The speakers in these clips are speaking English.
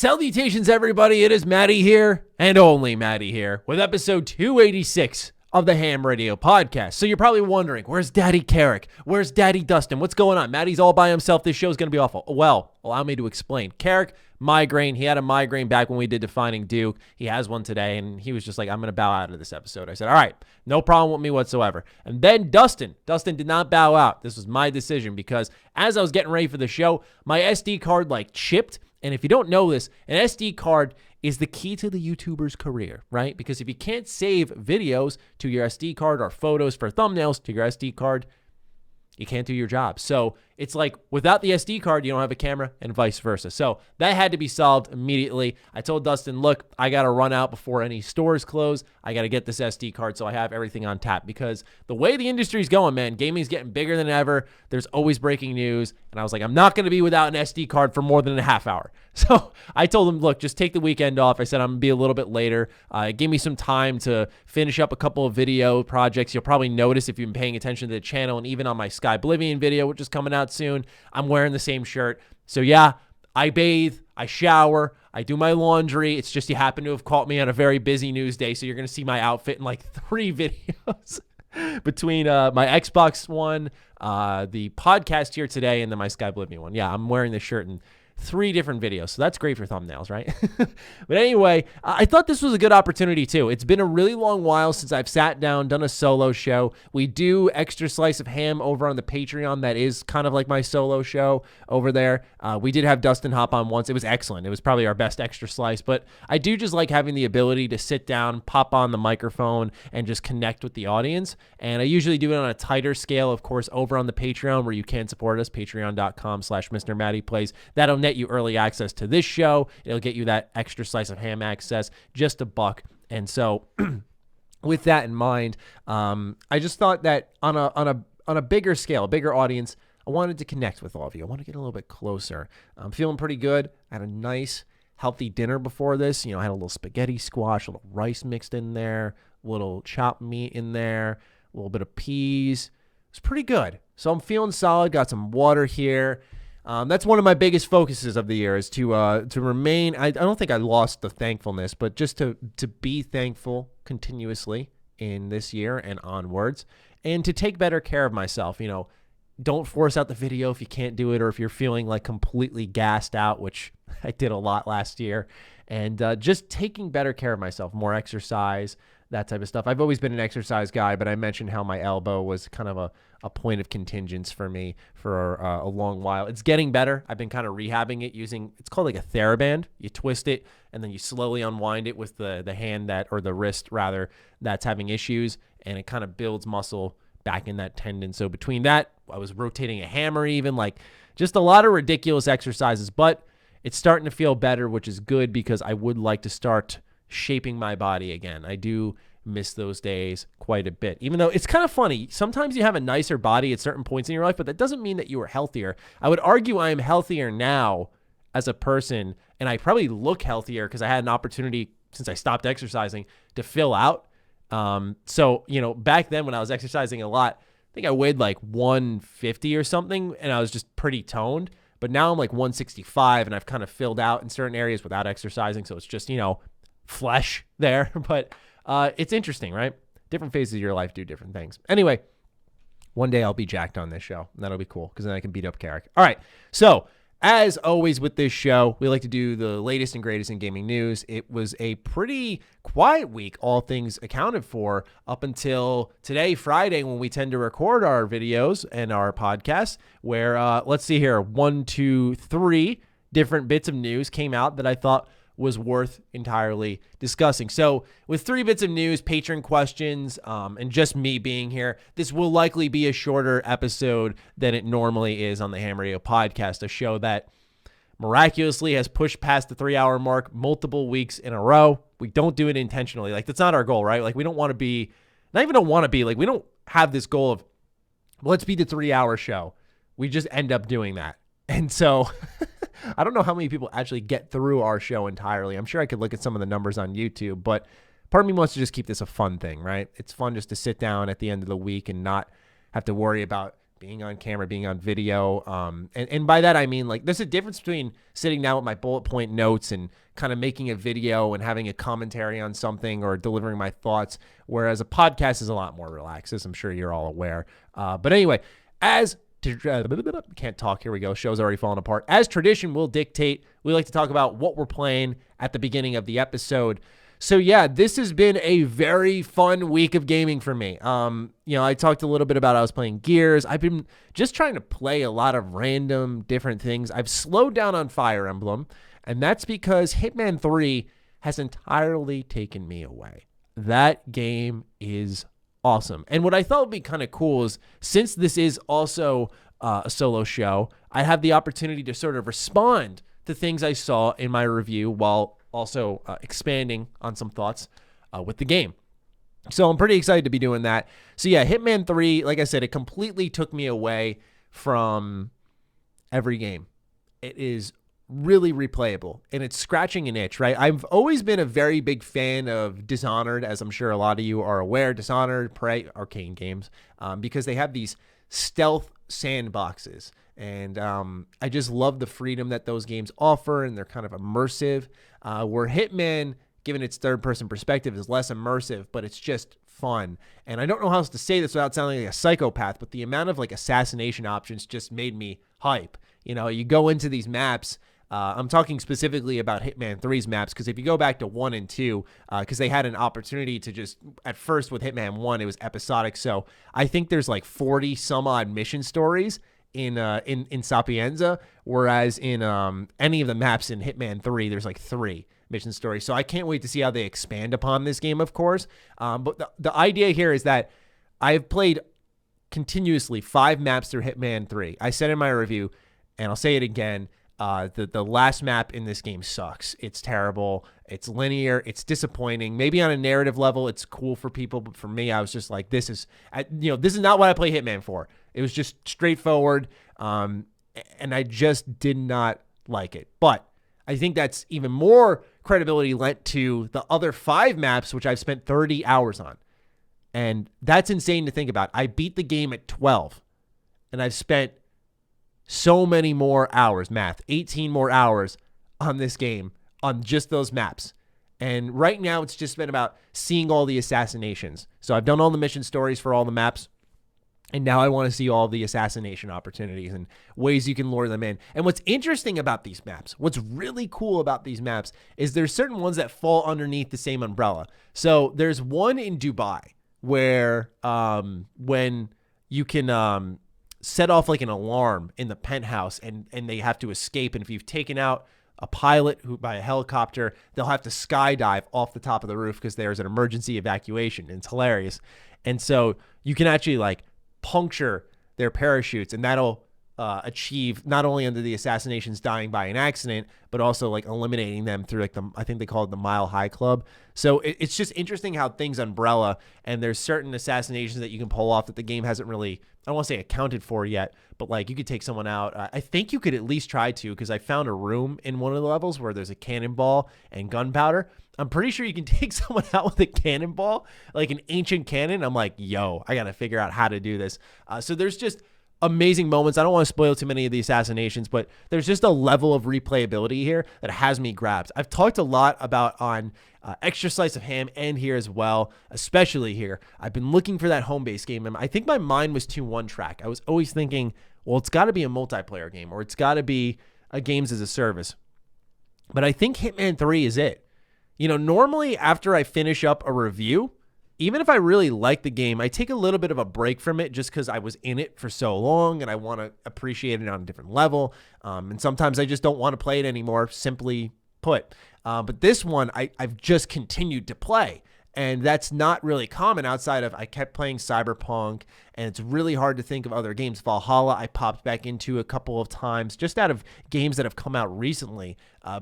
Salutations, everybody. It is Matty here, and only Matty here, with episode 286 of the H.A.M Radio Podcast. So you're probably wondering, where's Daddy Karak? Where's Daddy Dustin? What's going on? Matty's all by himself. This show's going to be awful. Well, allow me to explain. Karak, migraine. He had a migraine back when we did Defining Duke. He has one today, and he was just like, I'm going to bow out of this episode. I said, all right, no problem with me whatsoever. And then Dustin did not bow out. This was my decision because as I was getting ready for the show, my SD card chipped. And if you don't know this, an SD card is the key to the YouTuber's career, right? Because if you can't save videos to your SD card or photos for thumbnails to your SD card, you can't do your job. So it's like without the SD card, you don't have a camera and vice versa. So that had to be solved immediately. I told Dustin, look, I got to run out before any stores close. I got to get this SD card so I have everything on tap because the way the industry's going, man, gaming's getting bigger than ever. There's always breaking news. And I was like, I'm not going to be without an SD card for more than a half hour. So I told him, look, just take the weekend off. I said, I'm going to be a little bit later. Give me some time to finish up a couple of video projects. You'll probably notice if you've been paying attention to the channel and even on my Sky Oblivion video, which is coming out soon, I'm wearing the same shirt. So yeah, I bathe, I shower, I do my laundry. It's just you happen to have caught me on a very busy news day. So you're going to see my outfit in 3 videos between my Xbox one, the podcast here today, and then my Sky Oblivion one. Yeah, I'm wearing this shirt in 3 different videos. So that's great for thumbnails, right? But anyway, I thought this was a good opportunity too. It's been a really long while since I've sat down, done a solo show. We do Extra Slice of Ham over on the Patreon. That is kind of like my solo show over there. We did have Dustin hop on once. It was excellent. It was probably our best Extra Slice, but I do just like having the ability to sit down, pop on the microphone, and just connect with the audience. And I usually do it on a tighter scale, of course, over on the Patreon where you can support us, patreon.com/MrMattyPlays. That'll net you early access to this show. It'll get you that Extra Slice of Ham access, just $1. And so with that in mind, I just thought that on a bigger scale, a bigger audience, I wanted to connect with all of you. I want to get a little bit closer. I'm feeling pretty good. I had a nice, healthy dinner before this. I had a little spaghetti squash, a little rice mixed in there, a little chopped meat in there, a little bit of peas. It's pretty good. So I'm feeling solid. Got some water here. That's one of my biggest focuses of the year is to remain. I don't think I lost the thankfulness, but just to be thankful continuously in this year and onwards, and to take better care of myself. Don't force out the video if you can't do it, or if you're feeling completely gassed out, which I did a lot last year, and just taking better care of myself, more exercise, that type of stuff. I've always been an exercise guy, but I mentioned how my elbow was kind of a point of contingence for me for a long while. It's getting better. I've been kind of rehabbing it using, it's called a TheraBand. You twist it and then you slowly unwind it with the hand or the wrist rather, that's having issues, and it kind of builds muscle back in that tendon. So between that, I was rotating a hammer even, just a lot of ridiculous exercises, but it's starting to feel better, which is good because I would like to start shaping my body again. I do miss those days quite a bit, even though it's kind of funny. Sometimes you have a nicer body at certain points in your life, but that doesn't mean that you are healthier. I would argue I am healthier now as a person, and I probably look healthier because I had an opportunity since I stopped exercising to fill out. So, back then when I was exercising a lot, I think I weighed 150 or something, and I was just pretty toned. But now I'm 165, and I've kind of filled out in certain areas without exercising. So it's just, flesh there. But it's interesting, right? Different phases of your life do different things. Anyway, one day I'll be jacked on this show, and that'll be cool because then I can beat up Karak. All right. So as always with this show, we like to do the latest and greatest in gaming news. It was a pretty quiet week, all things accounted for, up until today, Friday, when we tend to record our videos and our podcasts, where, let's see here, 1, 2, 3 different bits of news came out that I thought was worth entirely discussing. So with 3 bits of news, patron questions, and just me being here, this will likely be a shorter episode than it normally is on the H.A.M Radio Podcast, a show that miraculously has pushed past the 3-hour mark multiple weeks in a row. We don't do it intentionally. That's not our goal, right? We don't want to be, not even don't want to be, we don't have this goal of, let's be the 3-hour show. We just end up doing that. And so I don't know how many people actually get through our show entirely. I'm sure I could look at some of the numbers on YouTube, but part of me wants to just keep this a fun thing, right? It's fun just to sit down at the end of the week and not have to worry about being on camera, being on video. And by that, I mean, like, there's a difference between sitting down with my bullet point notes and kind of making a video and having a commentary on something or delivering my thoughts, whereas a podcast is a lot more relaxed, as I'm sure you're all aware. But anyway, can't talk. Here we go. Show's already falling apart. As tradition will dictate, we like to talk about what we're playing at the beginning of the episode. So yeah, this has been a very fun week of gaming for me. I talked a little bit about I was playing Gears. I've been just trying to play a lot of random different things. I've slowed down on Fire Emblem, and that's because Hitman 3 has entirely taken me away. That game is awesome. And what I thought would be kind of cool is, since this is also a solo show, I have the opportunity to sort of respond to things I saw in my review while also expanding on some thoughts with the game. So I'm pretty excited to be doing that. So yeah, Hitman 3, like I said, it completely took me away from every game. It is really replayable, and it's scratching an itch, right? I've always been a very big fan of Dishonored, as I'm sure a lot of you are aware. Dishonored, Prey, Arcane games, because they have these stealth sandboxes. And I just love the freedom that those games offer, and they're kind of immersive. Where Hitman, given its third-person perspective, is less immersive, but it's just fun. And I don't know how else to say this without sounding like a psychopath, but the amount of like assassination options just made me hype. You know, you go into these maps. I'm talking specifically about Hitman 3's maps, because if you go back to 1 and 2, because they had an opportunity to just, at first with Hitman 1, it was episodic. So I think there's like 40 some odd mission stories in Sapienza, whereas in any of the maps in Hitman 3, there's like 3 mission stories. So I can't wait to see how they expand upon this game, of course. But the idea here is that I've played continuously 5 maps through Hitman 3. I said in my review, and I'll say it again, the last map in this game sucks. It's terrible. It's linear. It's disappointing. Maybe on a narrative level, it's cool for people, but for me, I was just like, this is not what I play Hitman for. It was just straightforward, and I just did not like it. But I think that's even more credibility lent to the other 5 maps, which I've spent 30 hours on. And that's insane to think about. I beat the game at 12, and I've spent so many more hours, 18 more hours on this game, on just those maps. And right now, it's just been about seeing all the assassinations. So I've done all the mission stories for all the maps, and now I want to see all the assassination opportunities and ways you can lure them in. And what's interesting about these maps, what's really cool about these maps, is there's certain ones that fall underneath the same umbrella. So there's one in Dubai where when you can set off like an alarm in the penthouse, and they have to escape. And if you've taken out a pilot by a helicopter, they'll have to skydive off the top of the roof because there's an emergency evacuation. And it's hilarious. And so you can actually like puncture their parachutes, and that'll achieve not only under the assassinations dying by an accident, but also like eliminating them through like I think they call it the Mile High Club. So it's just interesting how things umbrella, and there's certain assassinations that you can pull off that the game hasn't really, I don't want to say accounted for yet, but like you could take someone out. I think you could at least try to, because I found a room in one of the levels where there's a cannonball and gunpowder. I'm pretty sure you can take someone out with a cannonball, like an ancient cannon. I'm like, yo, I got to figure out how to do this. So there's just amazing moments. I don't want to spoil too many of the assassinations, but there's just a level of replayability here that has me grabbed. I've talked a lot about on Extra Slice of Ham and here as well, especially here. I've been looking for that home-based game, and I think my mind was too one-track. I was always thinking, well, it's got to be a multiplayer game, or it's got to be a games as a service. But I think Hitman 3 is it. You know, normally after I finish up a review, even if I really like the game, I take a little bit of a break from it just because I was in it for so long and I want to appreciate it on a different level. And sometimes I just don't want to play it anymore, simply put. But this one, I've just continued to play. And that's not really common outside of I kept playing Cyberpunk, and it's really hard to think of other games. Valhalla, I popped back into a couple of times just out of games that have come out recently.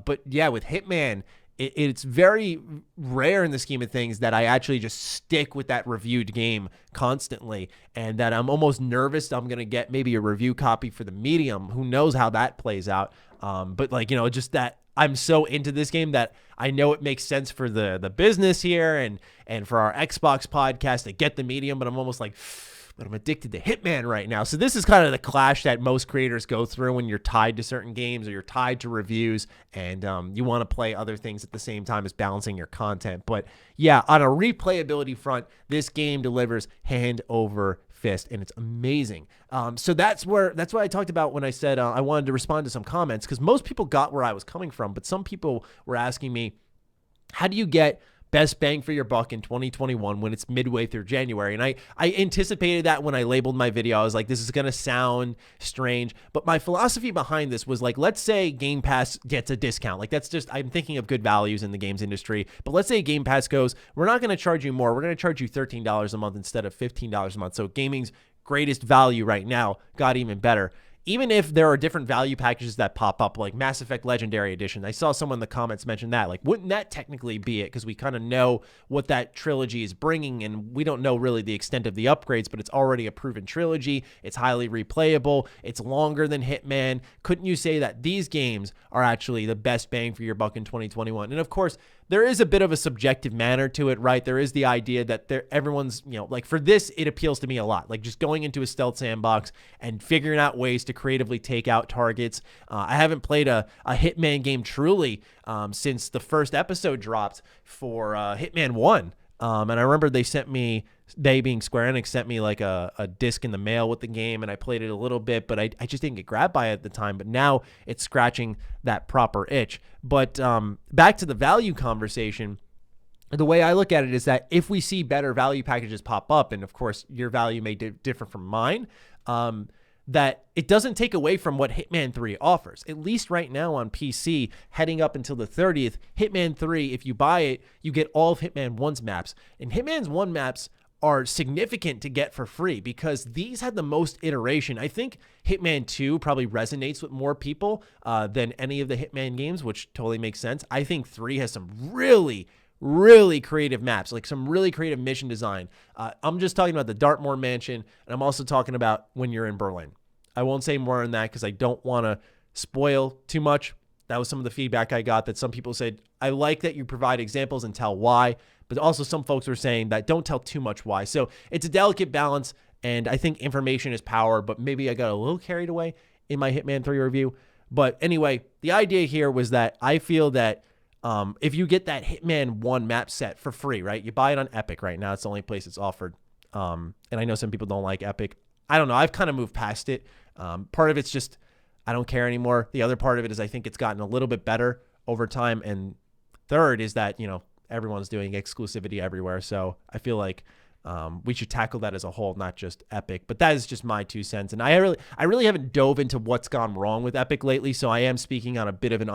But yeah, with Hitman, it's very rare in the scheme of things that I actually just stick with that reviewed game constantly, and that I'm almost nervous I'm going to get maybe a review copy for the Medium. Who knows how that plays out. But like, you know, just that I'm so into this game that I know it makes sense for the business here and for our Xbox podcast to get the Medium, but I'm almost like, but I'm addicted to Hitman right now. So this is kind of the clash that most creators go through when you're tied to certain games or you're tied to reviews and you want to play other things at the same time as balancing your content. But yeah, on a replayability front, this game delivers hand over fist, and it's amazing. So that's what I talked about when I said I wanted to respond to some comments, because most people got where I was coming from, but some people were asking me, how do you get best bang for your buck in 2021 when it's midway through January? And I anticipated that when I labeled my video. I was like, this is going to sound strange. But my philosophy behind this was like, let's say Game Pass gets a discount. Like that's just, I'm thinking of good values in the games industry. But let's say Game Pass goes, we're not going to charge you more. We're going to charge you $13 a month instead of $15 a month. So gaming's greatest value right now got even better. Even if there are different value packages that pop up, like Mass Effect Legendary Edition, I saw someone in the comments mention that. Like, wouldn't that technically be it? Because we kind of know what that trilogy is bringing, and we don't know really the extent of the upgrades, but it's already a proven trilogy. It's highly replayable. It's longer than Hitman. Couldn't you say that these games are actually the best bang for your buck in 2021? And of course, there is a bit of a subjective manner to it, right? There is the idea that everyone's, like for this, it appeals to me a lot. Like just going into a stealth sandbox and figuring out ways to creatively take out targets. I haven't played a Hitman game truly since the first episode dropped for Hitman 1. And I remember they being Square Enix sent me like a disc in the mail with the game, and I played it a little bit, but I just didn't get grabbed by it at the time. But now it's scratching that proper itch. But back to the value conversation, the way I look at it is that if we see better value packages pop up, and of course your value may differ from mine, that it doesn't take away from what Hitman 3 offers. At least right now on PC, heading up until the 30th, Hitman 3, if you buy it, you get all of Hitman 1's maps. And Hitman's 1 maps are significant to get for free because these had the most iteration. I think Hitman 2 probably resonates with more people than any of the Hitman games, which totally makes sense. I think 3 has some really creative maps, like some really creative mission design. I'm just talking about the Dartmoor Mansion, and I'm also talking about when you're in Berlin. I won't say more on that because I don't want to spoil too much. That was some of the feedback I got, that some people said, I like that you provide examples and tell why, but also some folks were saying that don't tell too much why. So it's a delicate balance, and I think information is power, but maybe I got a little carried away in my Hitman 3 review. But anyway, the idea here was that I feel that if you get that Hitman 1 map set for free, right? You buy it on Epic right now. It's the only place it's offered. And I know some people don't like Epic. I don't know. I've kind of moved past it. Part of it's just I don't care anymore. The other part of it is I think it's gotten a little bit better over time. And third is that, everyone's doing exclusivity everywhere. So I feel like we should tackle that as a whole, not just Epic. But that is just my 2 cents. And I really haven't dove into what's gone wrong with Epic lately, so I am speaking on a bit of an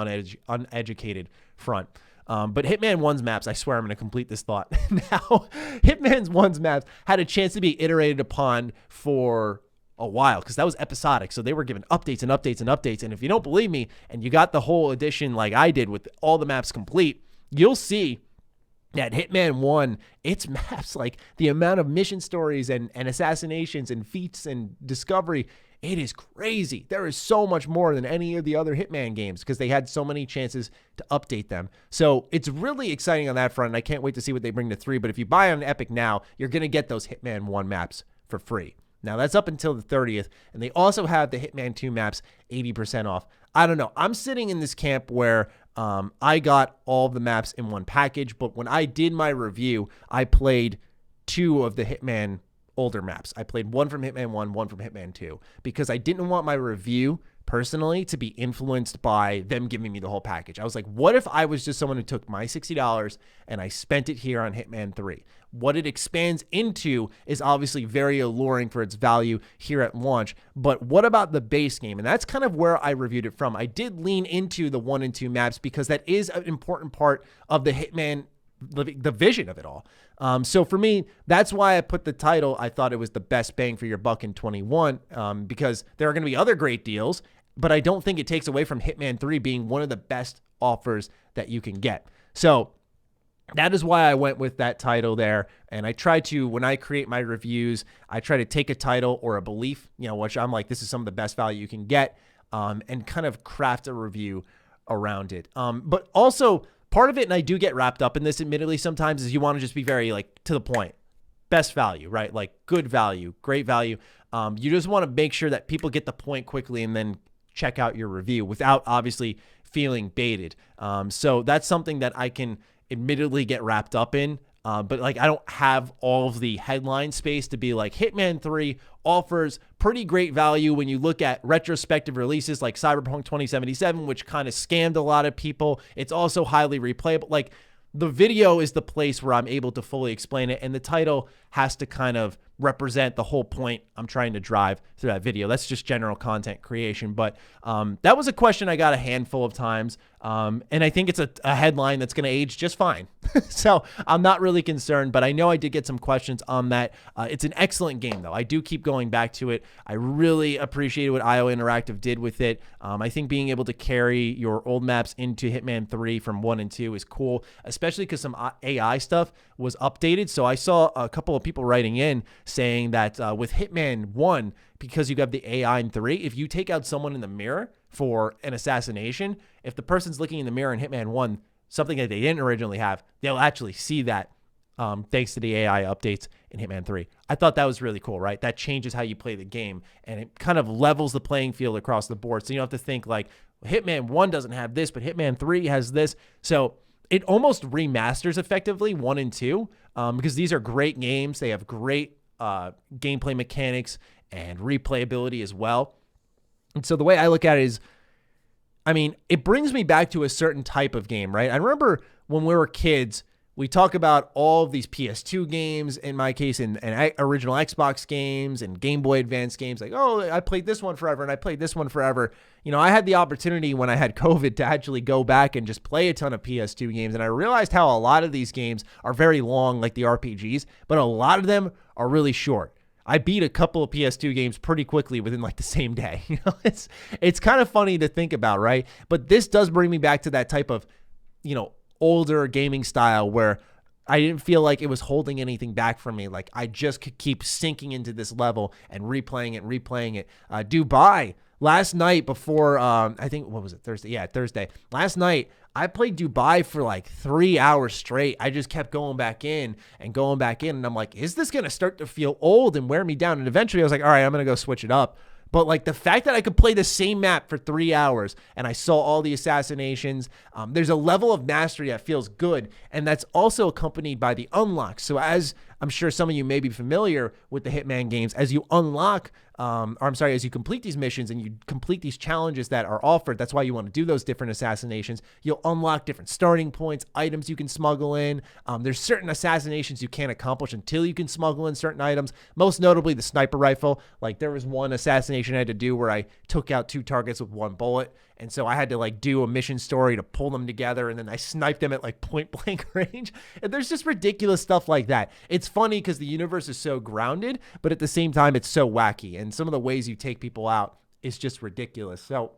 uneducated front. But Hitman 1's maps, I swear I'm going to complete this thought now. Hitman 1's maps had a chance to be iterated upon for a while because that was episodic. So they were given updates and updates and updates. And if you don't believe me and you got the whole edition like I did with all the maps complete, you'll see that Hitman 1, its maps, like the amount of mission stories and assassinations and feats and discovery, it is crazy. There is so much more than any of the other Hitman games because they had so many chances to update them. So it's really exciting on that front, and I can't wait to see what they bring to 3. But if you buy on Epic now, you're going to get those Hitman 1 maps for free. Now, that's up until the 30th, and they also have the Hitman 2 maps 80% off. I don't know. I'm sitting in this camp where I got all the maps in one package, but when I did my review, I played 2 of the Hitman older maps. I played 1 from Hitman 1, 1 from Hitman 2, because I didn't want my review personally to be influenced by them giving me the whole package. I was like, what if I was just someone who took my $60 and I spent it here on Hitman 3? What it expands into is obviously very alluring for its value here at launch, but what about the base game? And that's kind of where I reviewed it from. I did lean into the 1 and 2 maps because that is an important part of the Hitman, the vision of it all. So for me, that's why I put the title. I thought it was the best bang for your buck in 21 because there are going to be other great deals, but I don't think it takes away from Hitman 3 being one of the best offers that you can get. So that is why I went with that title there. And I try to, when I create my reviews, I try to take a title or a belief, which I'm like, this is some of the best value you can get, and kind of craft a review around it. But also part of it, and I do get wrapped up in this admittedly sometimes, is you want to just be very to the point. best value, right? Like good value, great value. You just want to make sure that people get the point quickly and then check out your review without obviously feeling baited. So that's something that I can admittedly get wrapped up in. But like I don't have all of the headline space to be like Hitman 3 offers pretty great value when you look at retrospective releases like Cyberpunk 2077, which kind of scammed a lot of people. It's also highly replayable. Like the video is the place where I'm able to fully explain it, and the title has to kind of represent the whole point I'm trying to drive through that video. That's just general content creation. But that was a question I got a handful of times. And I think it's a headline that's going to age just fine. So I'm not really concerned, but I know I did get some questions on that. It's an excellent game, though. I do keep going back to it. I really appreciated what IO Interactive did with it. I think being able to carry your old maps into Hitman 3 from 1 and 2 is cool, especially because some AI stuff was updated. So I saw a couple of people writing in saying that with Hitman 1, because you have the AI in 3, if you take out someone in the mirror for an assassination, if the person's looking in the mirror in Hitman 1, something that they didn't originally have, they'll actually see that thanks to the AI updates in Hitman 3. I thought that was really cool, right? That changes how you play the game, and it kind of levels the playing field across the board. So you don't have to think like, Hitman 1 doesn't have this, but Hitman 3 has this. So it almost remasters effectively 1 and 2 because these are great games. They have great gameplay mechanics and replayability as well. And so the way I look at it is, I mean, it brings me back to a certain type of game, right? I remember when we were kids, we talk about all of these PS2 games, in my case, and original Xbox games and Game Boy Advance games. Like, oh, I played this one forever and I played this one forever. You know, I had the opportunity when I had COVID to actually go back and just play a ton of PS2 games. And I realized how a lot of these games are very long, like the RPGs, but a lot of them are really short. I beat a couple of PS2 games pretty quickly within like the same day. You know, it's kind of funny to think about, right? But this does bring me back to that type of, you know, older gaming style where I didn't feel like it was holding anything back from me. Like I just could keep sinking into this level and replaying it. Dubai last night before, I think, what was it? Thursday. Yeah, Thursday. Last night, I played Dubai for like 3 hours straight. I just kept going back in. And I'm like, is this going to start to feel old and wear me down? And eventually I was like, all right, I'm going to go switch it up. But like the fact that I could play the same map for 3 hours and I saw all the assassinations, there's a level of mastery that feels good. And that's also accompanied by the unlocks. So as I'm sure some of you may be familiar with the Hitman games, as you unlock, as you complete these missions and you complete these challenges that are offered, that's why you want to do those different assassinations. You'll unlock different starting points, items you can smuggle in. There's certain assassinations you can't accomplish until you can smuggle in certain items, most notably the sniper rifle. Like there was one assassination I had to do where I took out 2 targets with 1 bullet. And so I had to like do a mission story to pull them together, and then I sniped them at like point blank range. And there's just ridiculous stuff like that. It's funny because the universe is so grounded, but at the same time, it's so wacky. And some of the ways you take people out is just ridiculous. So,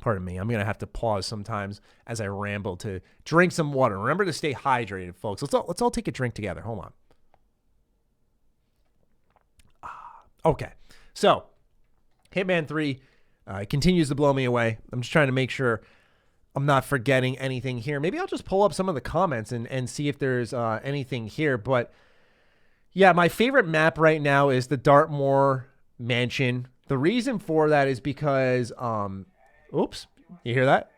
pardon me, I'm going to have to pause sometimes as I ramble to drink some water. Remember to stay hydrated, folks. Let's all take a drink together. Hold on. Okay. So, Hitman 3 continues to blow me away. I'm just trying to make sure I'm not forgetting anything here. Maybe I'll just pull up some of the comments and see if there's anything here. But yeah, my favorite map right now is the Dartmoor Mansion. The reason for that is because, oops, you hear that?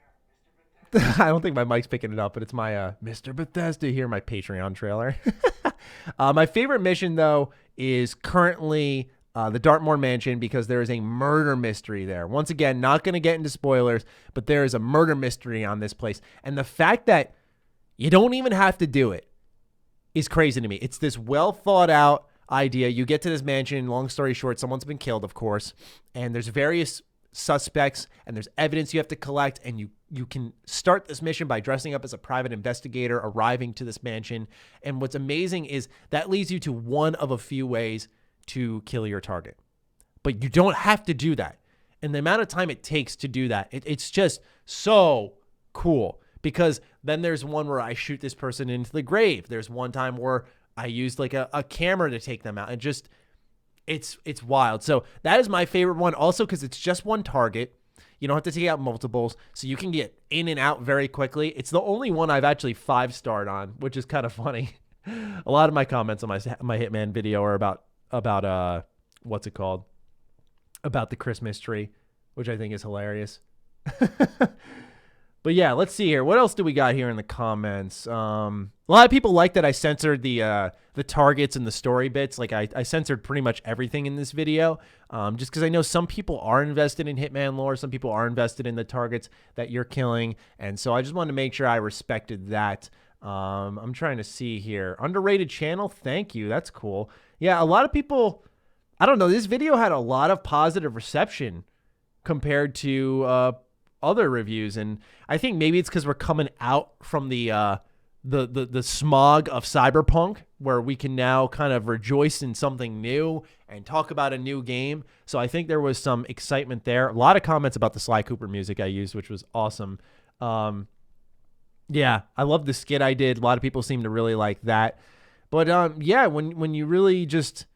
I don't think my mic's picking it up, but it's my Mr. Bethesda here, my Patreon trailer. My favorite mission, though, is currently the Dartmoor Mansion because there is a murder mystery there. Once again, not going to get into spoilers, but there is a murder mystery on this place. And the fact that you don't even have to do it is crazy to me. It's this well thought out idea. You get to this mansion, long story short, someone's been killed, of course, and there's various suspects and there's evidence you have to collect, and you can start this mission by dressing up as a private investigator, arriving to this mansion. And what's amazing is that leads you to one of a few ways to kill your target. But you don't have to do that. And the amount of time it takes to do that, it's just so cool. Because then there's one where I shoot this person into the grave. There's one time where I used like a camera to take them out. And just, it's wild. So that is my favorite one. Also because it's just one target. You don't have to take out multiples. So you can get in and out very quickly. It's the only one I've actually 5-starred on, which is kind of funny. A lot of my comments on my Hitman video are about what's it called? About the Christmas tree, which I think is hilarious. But yeah, let's see here. What else do we got here in the comments? A lot of people like that I censored the targets and the story bits. Like I censored pretty much everything in this video, just because I know some people are invested in Hitman lore. Some people are invested in the targets that you're killing. And so I just wanted to make sure I respected that. I'm trying to see here. Underrated channel. Thank you. That's cool. Yeah, a lot of people, I don't know. This video had a lot of positive reception compared to other reviews, and I think maybe it's because we're coming out from the smog of Cyberpunk, where we can now kind of rejoice in something new and talk about a new game. So I think there was some excitement there. A lot of comments about the Sly Cooper music I used, which was awesome. Yeah, I love the skit I did. A lot of people seem to really like that. But yeah, when you really just,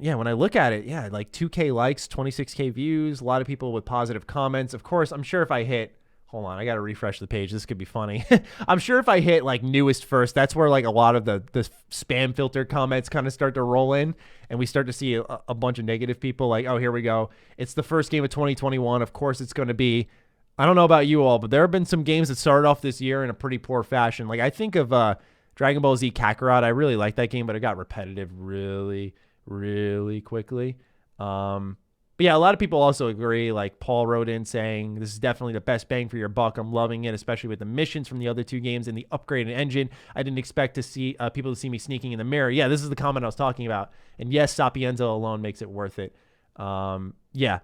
yeah, when I look at it, yeah, like 2K likes, 26K views, a lot of people with positive comments. Of course, I'm sure if I hit, hold on, I got to refresh the page. This could be funny. I'm sure if I hit like newest first, that's where like a lot of the spam filter comments kind of start to roll in, and we start to see a bunch of negative people like, oh, here we go. It's the first game of 2021. Of course, it's going to be, I don't know about you all, but there have been some games that started off this year in a pretty poor fashion. Like I think of Dragon Ball Z Kakarot. I really like that game, but it got repetitive really quickly. But yeah, a lot of people also agree. Like Paul wrote in saying, this is definitely the best bang for your buck. I'm loving it, especially with the missions from the other two games and the upgraded engine. I didn't expect to see people to see me sneaking in the mirror. Yeah, this is the comment I was talking about. And yes, Sapienza alone makes it worth it. Yeah.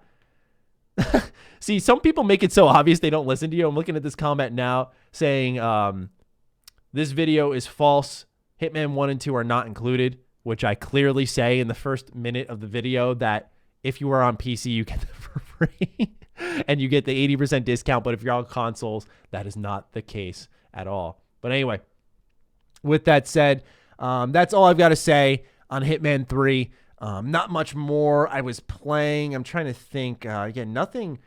See, some people make it so obvious they don't listen to you. I'm looking at this comment now saying, this video is false. Hitman 1 and 2 are not included, which I clearly say in the first minute of the video that if you are on PC, you get them for free and you get the 80% discount. But if you're on consoles, that is not the case at all. But anyway, with that said, that's all I've got to say on Hitman 3. Not much more. I was playing. I'm trying to think. Again, nothing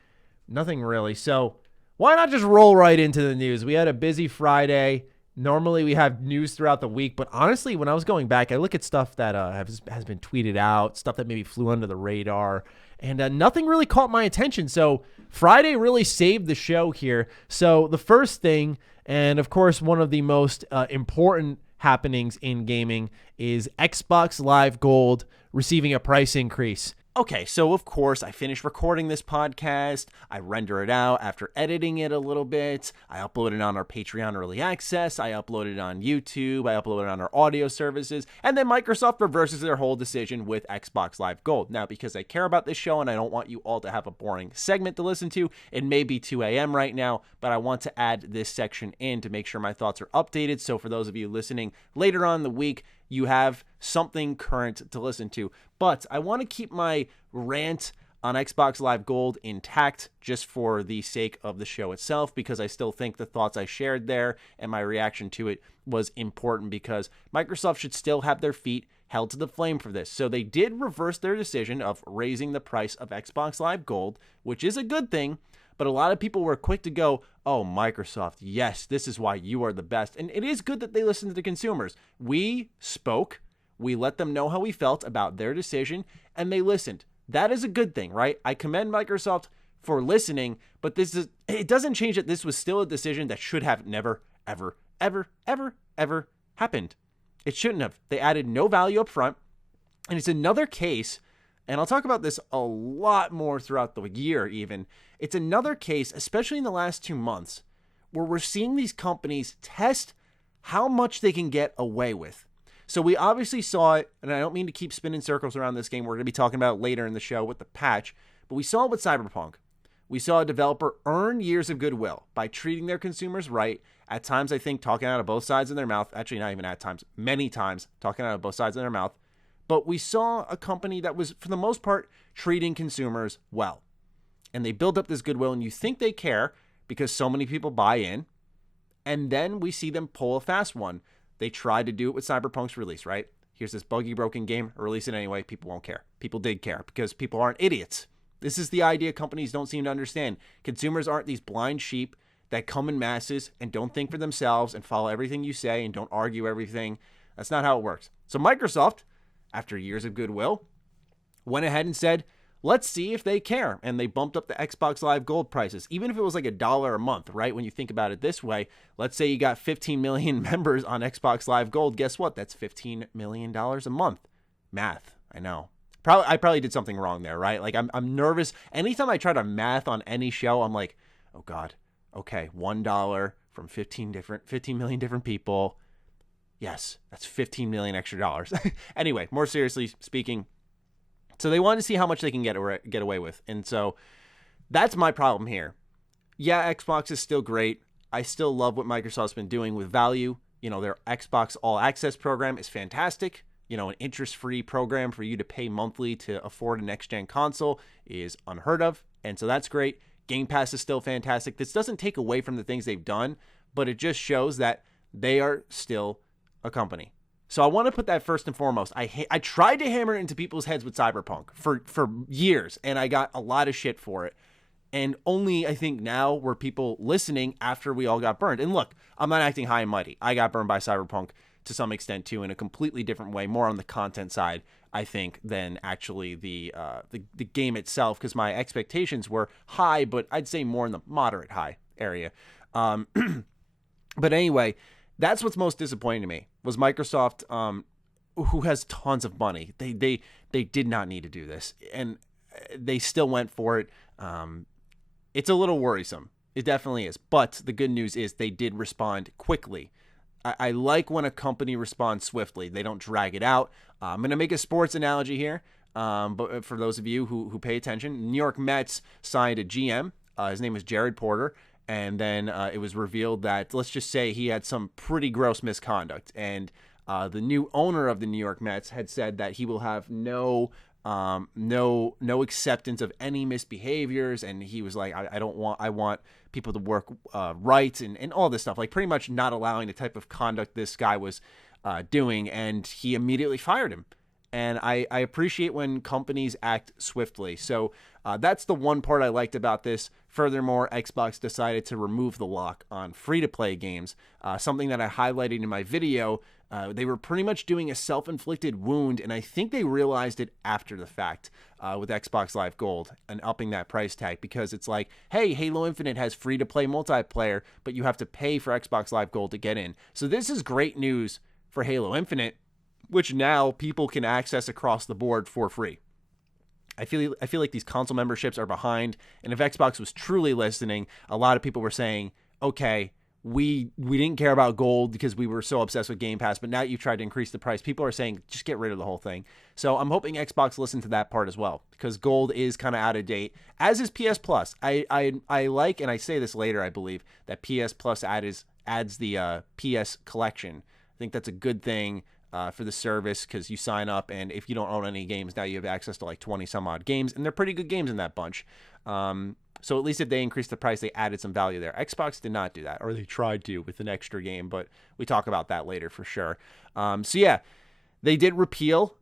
really. So why not just roll right into the news? We had a busy Friday. Normally we have news throughout the week, but honestly, when I was going back, I look at stuff that has been tweeted out, stuff that maybe flew under the radar, and nothing really caught my attention. So Friday really saved the show here. So the first thing, and of course one of the most important happenings in gaming, is Xbox Live Gold receiving a price increase. Okay, so of course, I finished recording this podcast. I render it out after editing it a little bit. I upload it on our Patreon Early Access. I upload it on YouTube. I upload it on our audio services. And then Microsoft reverses their whole decision with Xbox Live Gold. Now, because I care about this show and I don't want you all to have a boring segment to listen to, it may be 2 a.m. right now, but I want to add this section in to make sure my thoughts are updated. So for those of you listening later on in the week, you have something current to listen to. But I want to keep my rant on Xbox Live Gold intact just for the sake of the show itself, because I still think the thoughts I shared there and my reaction to it was important, because Microsoft should still have their feet held to the flame for this. So they did reverse their decision of raising the price of Xbox Live Gold, which is a good thing. But a lot of people were quick to go, oh, Microsoft, yes, this is why you are the best. And it is good that they listen to the consumers. We spoke. We let them know how we felt about their decision, and they listened. That is a good thing, right? I commend Microsoft for listening, but it doesn't change that this was still a decision that should have never, ever, ever, ever, ever happened. It shouldn't have. They added no value up front, and it's another case, and I'll talk about this a lot more throughout the year even. It's another case, especially in the last 2 months, where we're seeing these companies test how much they can get away with. So we obviously saw it, and I don't mean to keep spinning circles around this game. We're going to be talking about it later in the show with the patch, but we saw it with Cyberpunk. We saw a developer earn years of goodwill by treating their consumers right. At times, I think, talking out of both sides of their mouth. Actually, not even at times. Many times, talking out of both sides of their mouth. But we saw a company that was, for the most part, treating consumers well. And they build up this goodwill, and you think they care because so many people buy in. And then we see them pull a fast one. They tried to do it with Cyberpunk's release, right? Here's this buggy, broken game. Release it anyway. People won't care. People did care because people aren't idiots. This is the idea companies don't seem to understand. Consumers aren't these blind sheep that come in masses and don't think for themselves and follow everything you say and don't argue everything. That's not how it works. So Microsoft, after years of goodwill, went ahead and said, let's see if they care. And they bumped up the Xbox Live Gold prices, even if it was like $1 a month, right? When you think about it this way, let's say you got 15 million members on Xbox Live Gold. Guess what? That's $15 million a month. Math, I know. I probably did something wrong there, right? Like I'm nervous. Anytime I try to math on any show, I'm like, oh God, okay, $1 from 15 million different people. Yes, that's 15 million extra dollars. Anyway, more seriously speaking, so they wanted to see how much they can get away with. And so that's my problem here. Yeah, Xbox is still great. I still love what Microsoft's been doing with value. You know, their Xbox All Access program is fantastic. You know, an interest-free program for you to pay monthly to afford a next-gen console is unheard of. And so that's great. Game Pass is still fantastic. This doesn't take away from the things they've done, but it just shows that they are still a company. So I want to put that first and foremost. I tried to hammer it into people's heads with Cyberpunk for years, and I got a lot of shit for it. And only, I think, now were people listening after we all got burned. And look, I'm not acting high and mighty. I got burned by Cyberpunk to some extent, too, in a completely different way, more on the content side, I think, than actually the game itself, because my expectations were high, but I'd say more in the moderate high area. But anyway, that's what's most disappointing to me, was Microsoft, who has tons of money. They did not need to do this, and they still went for it. It's a little worrisome. It definitely is. But the good news is they did respond quickly. I like when a company responds swiftly. They don't drag it out. I'm going to make a sports analogy here, but for those of you who pay attention, New York Mets signed a GM. His name is Jared Porter. And then it was revealed that, let's just say, he had some pretty gross misconduct. And the new owner of the New York Mets had said that he will have no acceptance of any misbehaviors. And he was like, I want people to work right and all this stuff, like pretty much not allowing the type of conduct this guy was doing. And he immediately fired him. And I appreciate when companies act swiftly. So that's the one part I liked about this. Furthermore, Xbox decided to remove the lock on free-to-play games, something that I highlighted in my video. They were pretty much doing a self-inflicted wound, and I think they realized it after the fact with Xbox Live Gold and upping that price tag, because it's like, hey, Halo Infinite has free-to-play multiplayer, but you have to pay for Xbox Live Gold to get in. So this is great news for Halo Infinite, which now people can access across the board for free. I feel like these console memberships are behind, and if Xbox was truly listening, a lot of people were saying, okay, we didn't care about gold because we were so obsessed with Game Pass, but now you've tried to increase the price. People are saying, just get rid of the whole thing. So I'm hoping Xbox listened to that part as well, because gold is kind of out of date, as is PS Plus. I like, and I say this later, I believe, that PS Plus adds the PS collection. I think that's a good thing for the service, because you sign up, and if you don't own any games, now you have access to like 20 some odd games, and they're pretty good games in that bunch. So at least if they increased the price, they added some value there. Xbox did not do that, or they tried to with an extra game, but we talk about that later for sure. So yeah, they did repeal.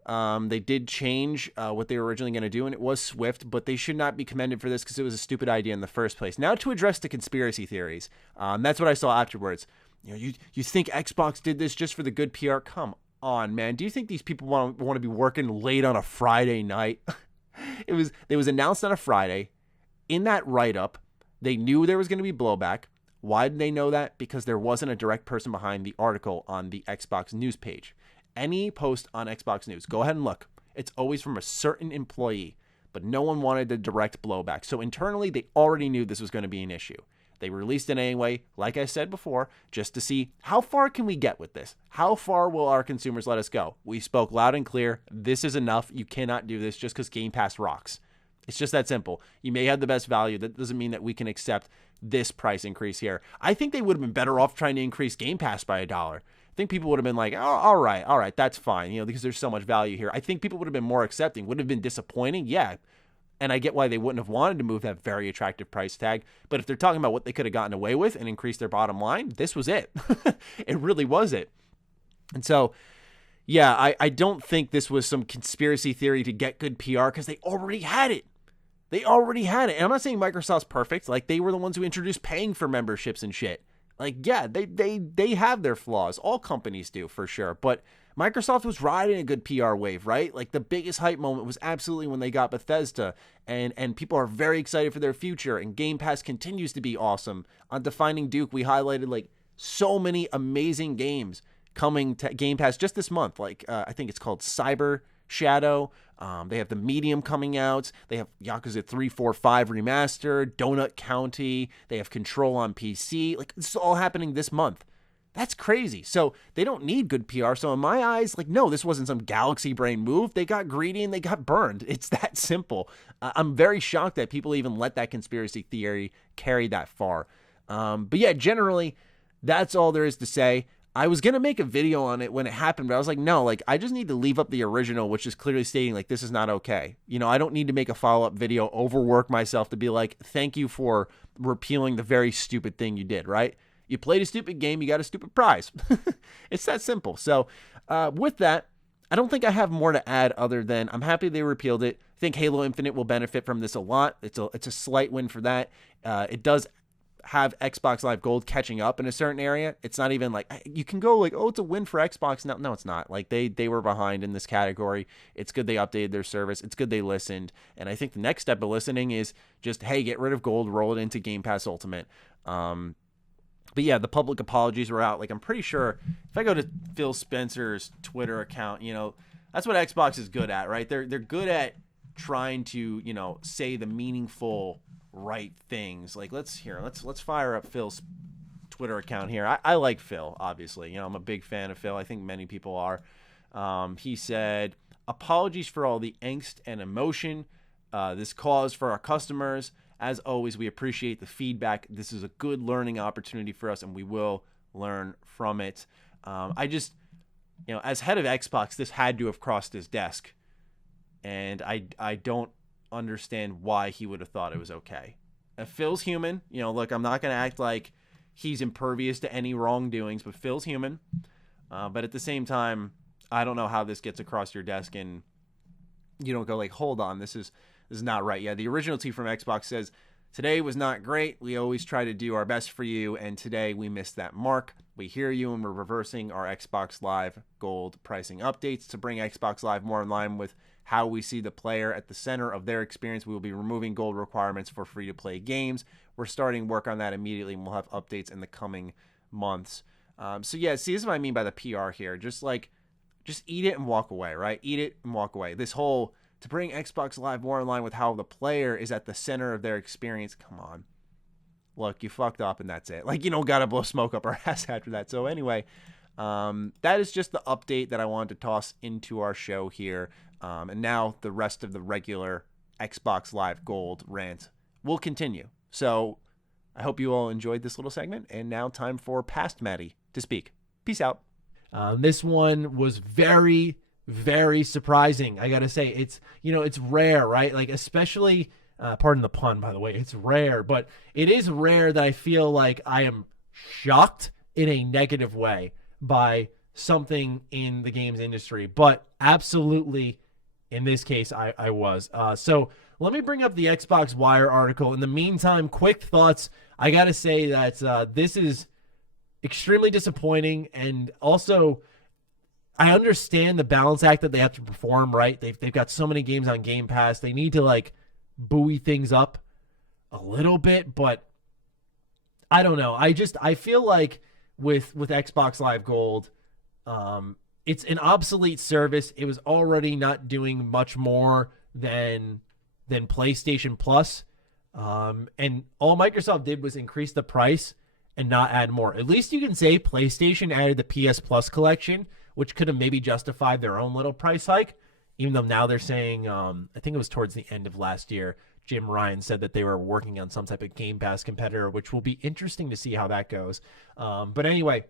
They did change what they were originally going to do, and it was swift, but they should not be commended for this because it was a stupid idea in the first place. Now to address the conspiracy theories, that's what I saw afterwards. You know, you think Xbox did this just for the good PR? Come on, man. Do you think these people want to be working late on a Friday night? It was announced on a Friday. In that write-up, they knew there was going to be blowback. Why did they know that? Because there wasn't a direct person behind the article on the Xbox news page. Any post on Xbox News, go ahead and look. It's always from a certain employee, but no one wanted the direct blowback. So internally, they already knew this was going to be an issue. They released it anyway, like I said before, just to see how far can we get with this? How far will our consumers let us go? We spoke loud and clear. This is enough. You cannot do this just because Game Pass rocks. It's just that simple. You may have the best value. That doesn't mean that we can accept this price increase here. I think they would have been better off trying to increase Game Pass by $1. I think people would have been like, oh, all right, that's fine, because there's so much value here. I think people would have been more accepting. Would have been disappointing, yeah. And I get why they wouldn't have wanted to move that very attractive price tag. But if they're talking about what they could have gotten away with and increased their bottom line, this was it. It really was it. And so, yeah, I don't think this was some conspiracy theory to get good PR, because they already had it. They already had it. And I'm not saying Microsoft's perfect. Like, they were the ones who introduced paying for memberships and shit. Like, yeah, they have their flaws. All companies do, for sure. But Microsoft was riding a good PR wave, right? Like the biggest hype moment was absolutely when they got Bethesda, and people are very excited for their future, and Game Pass continues to be awesome. On Defining Duke, we highlighted like so many amazing games coming to Game Pass just this month. Like I think it's called Cyber Shadow. They have the Medium coming out. They have Yakuza 3, 4, 5 Remastered, Donut County. They have Control on PC. Like, this is all happening this month. That's crazy. So they don't need good PR. So in my eyes, like, no, this wasn't some galaxy brain move. They got greedy and they got burned. It's that simple. I'm very shocked that people even let that conspiracy theory carry that far. But yeah, generally, that's all there is to say. I was going to make a video on it when it happened, but I was like, no, like, I just need to leave up the original, which is clearly stating, like, this is not okay. You know, I don't need to make a follow-up video, overwork myself to be like, thank you for repealing the very stupid thing you did, right? You played a stupid game, you got a stupid prize. It's that simple. So with that, I don't think I have more to add other than I'm happy they repealed it. I think Halo Infinite will benefit from this a lot. It's a slight win for that. It does have Xbox Live Gold catching up in a certain area. It's not even like you can go like, oh, it's a win for Xbox. No, it's not. Like they were behind in this category. It's good they updated their service. It's good they listened. And I think the next step of listening is just, hey, get rid of Gold, roll it into Game Pass Ultimate. But yeah, the public apologies were out. Like, I'm pretty sure if I go to Phil Spencer's Twitter account, you know, that's what Xbox is good at, right? They're good at trying to, you know, say the meaningful right things. Like, let's fire up Phil's Twitter account here. I like Phil, obviously. You know, I'm a big fan of Phil. I think many people are. He said, apologies for all the angst and emotion this caused for our customers. As always, we appreciate the feedback. This is a good learning opportunity for us, and we will learn from it. I just, you know, as head of Xbox, this had to have crossed his desk, and I don't understand why he would have thought it was okay. Phil's human. You know, look, I'm not going to act like he's impervious to any wrongdoings, but Phil's human. But at the same time, I don't know how this gets across your desk and you don't go like, hold on, this is not right. Yeah, the original tweet from Xbox says, today was not great. We always try to do our best for you, and today we missed that mark. We hear you, and we're reversing our Xbox Live Gold pricing updates to bring Xbox Live more in line with how we see the player at the center of their experience. We will be removing Gold requirements for free-to-play games. We're starting work on that immediately, and we'll have updates in the coming months. So yeah, see, this is what I mean by the PR here. Just eat it and walk away, right? Eat it and walk away. This whole to bring Xbox Live more in line with how the player is at the center of their experience. Come on. Look, you fucked up and that's it. Like, you don't got to blow smoke up our ass after that. So anyway, that is just the update that I wanted to toss into our show here. And now the rest of the regular Xbox Live Gold rant will continue. So I hope you all enjoyed this little segment. And now time for Past Matty to speak. Peace out. This one was very, very surprising. I gotta say, it's rare, right? Like, especially, pardon the pun, by the way, it's rare, but it is rare that I feel like I am shocked in a negative way by something in the games industry, but absolutely in this case, I was. So let me bring up the Xbox Wire article. In the meantime, quick thoughts. I gotta say that this is extremely disappointing, and also I understand the balance act that they have to perform, right? They've got so many games on Game Pass. They need to like buoy things up a little bit, but I don't know. I feel like with Xbox Live Gold, it's an obsolete service. It was already not doing much more than PlayStation Plus. And all Microsoft did was increase the price and not add more. At least you can say PlayStation added the PS Plus collection, which could have maybe justified their own little price hike, even though now they're saying, I think it was towards the end of last year, Jim Ryan said that they were working on some type of Game Pass competitor, which will be interesting to see how that goes. But anyway,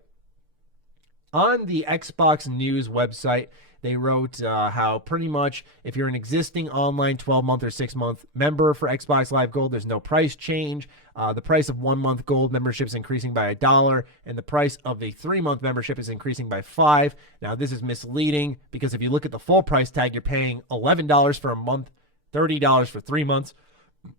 on the Xbox News website, they wrote how pretty much if you're an existing online 12-month or 6-month member for Xbox Live Gold, there's no price change. The price of 1-month Gold membership is increasing by $1, and the price of a 3-month membership is increasing by $5. Now, this is misleading because if you look at the full price tag, you're paying $11 for a month, $30 for 3 months.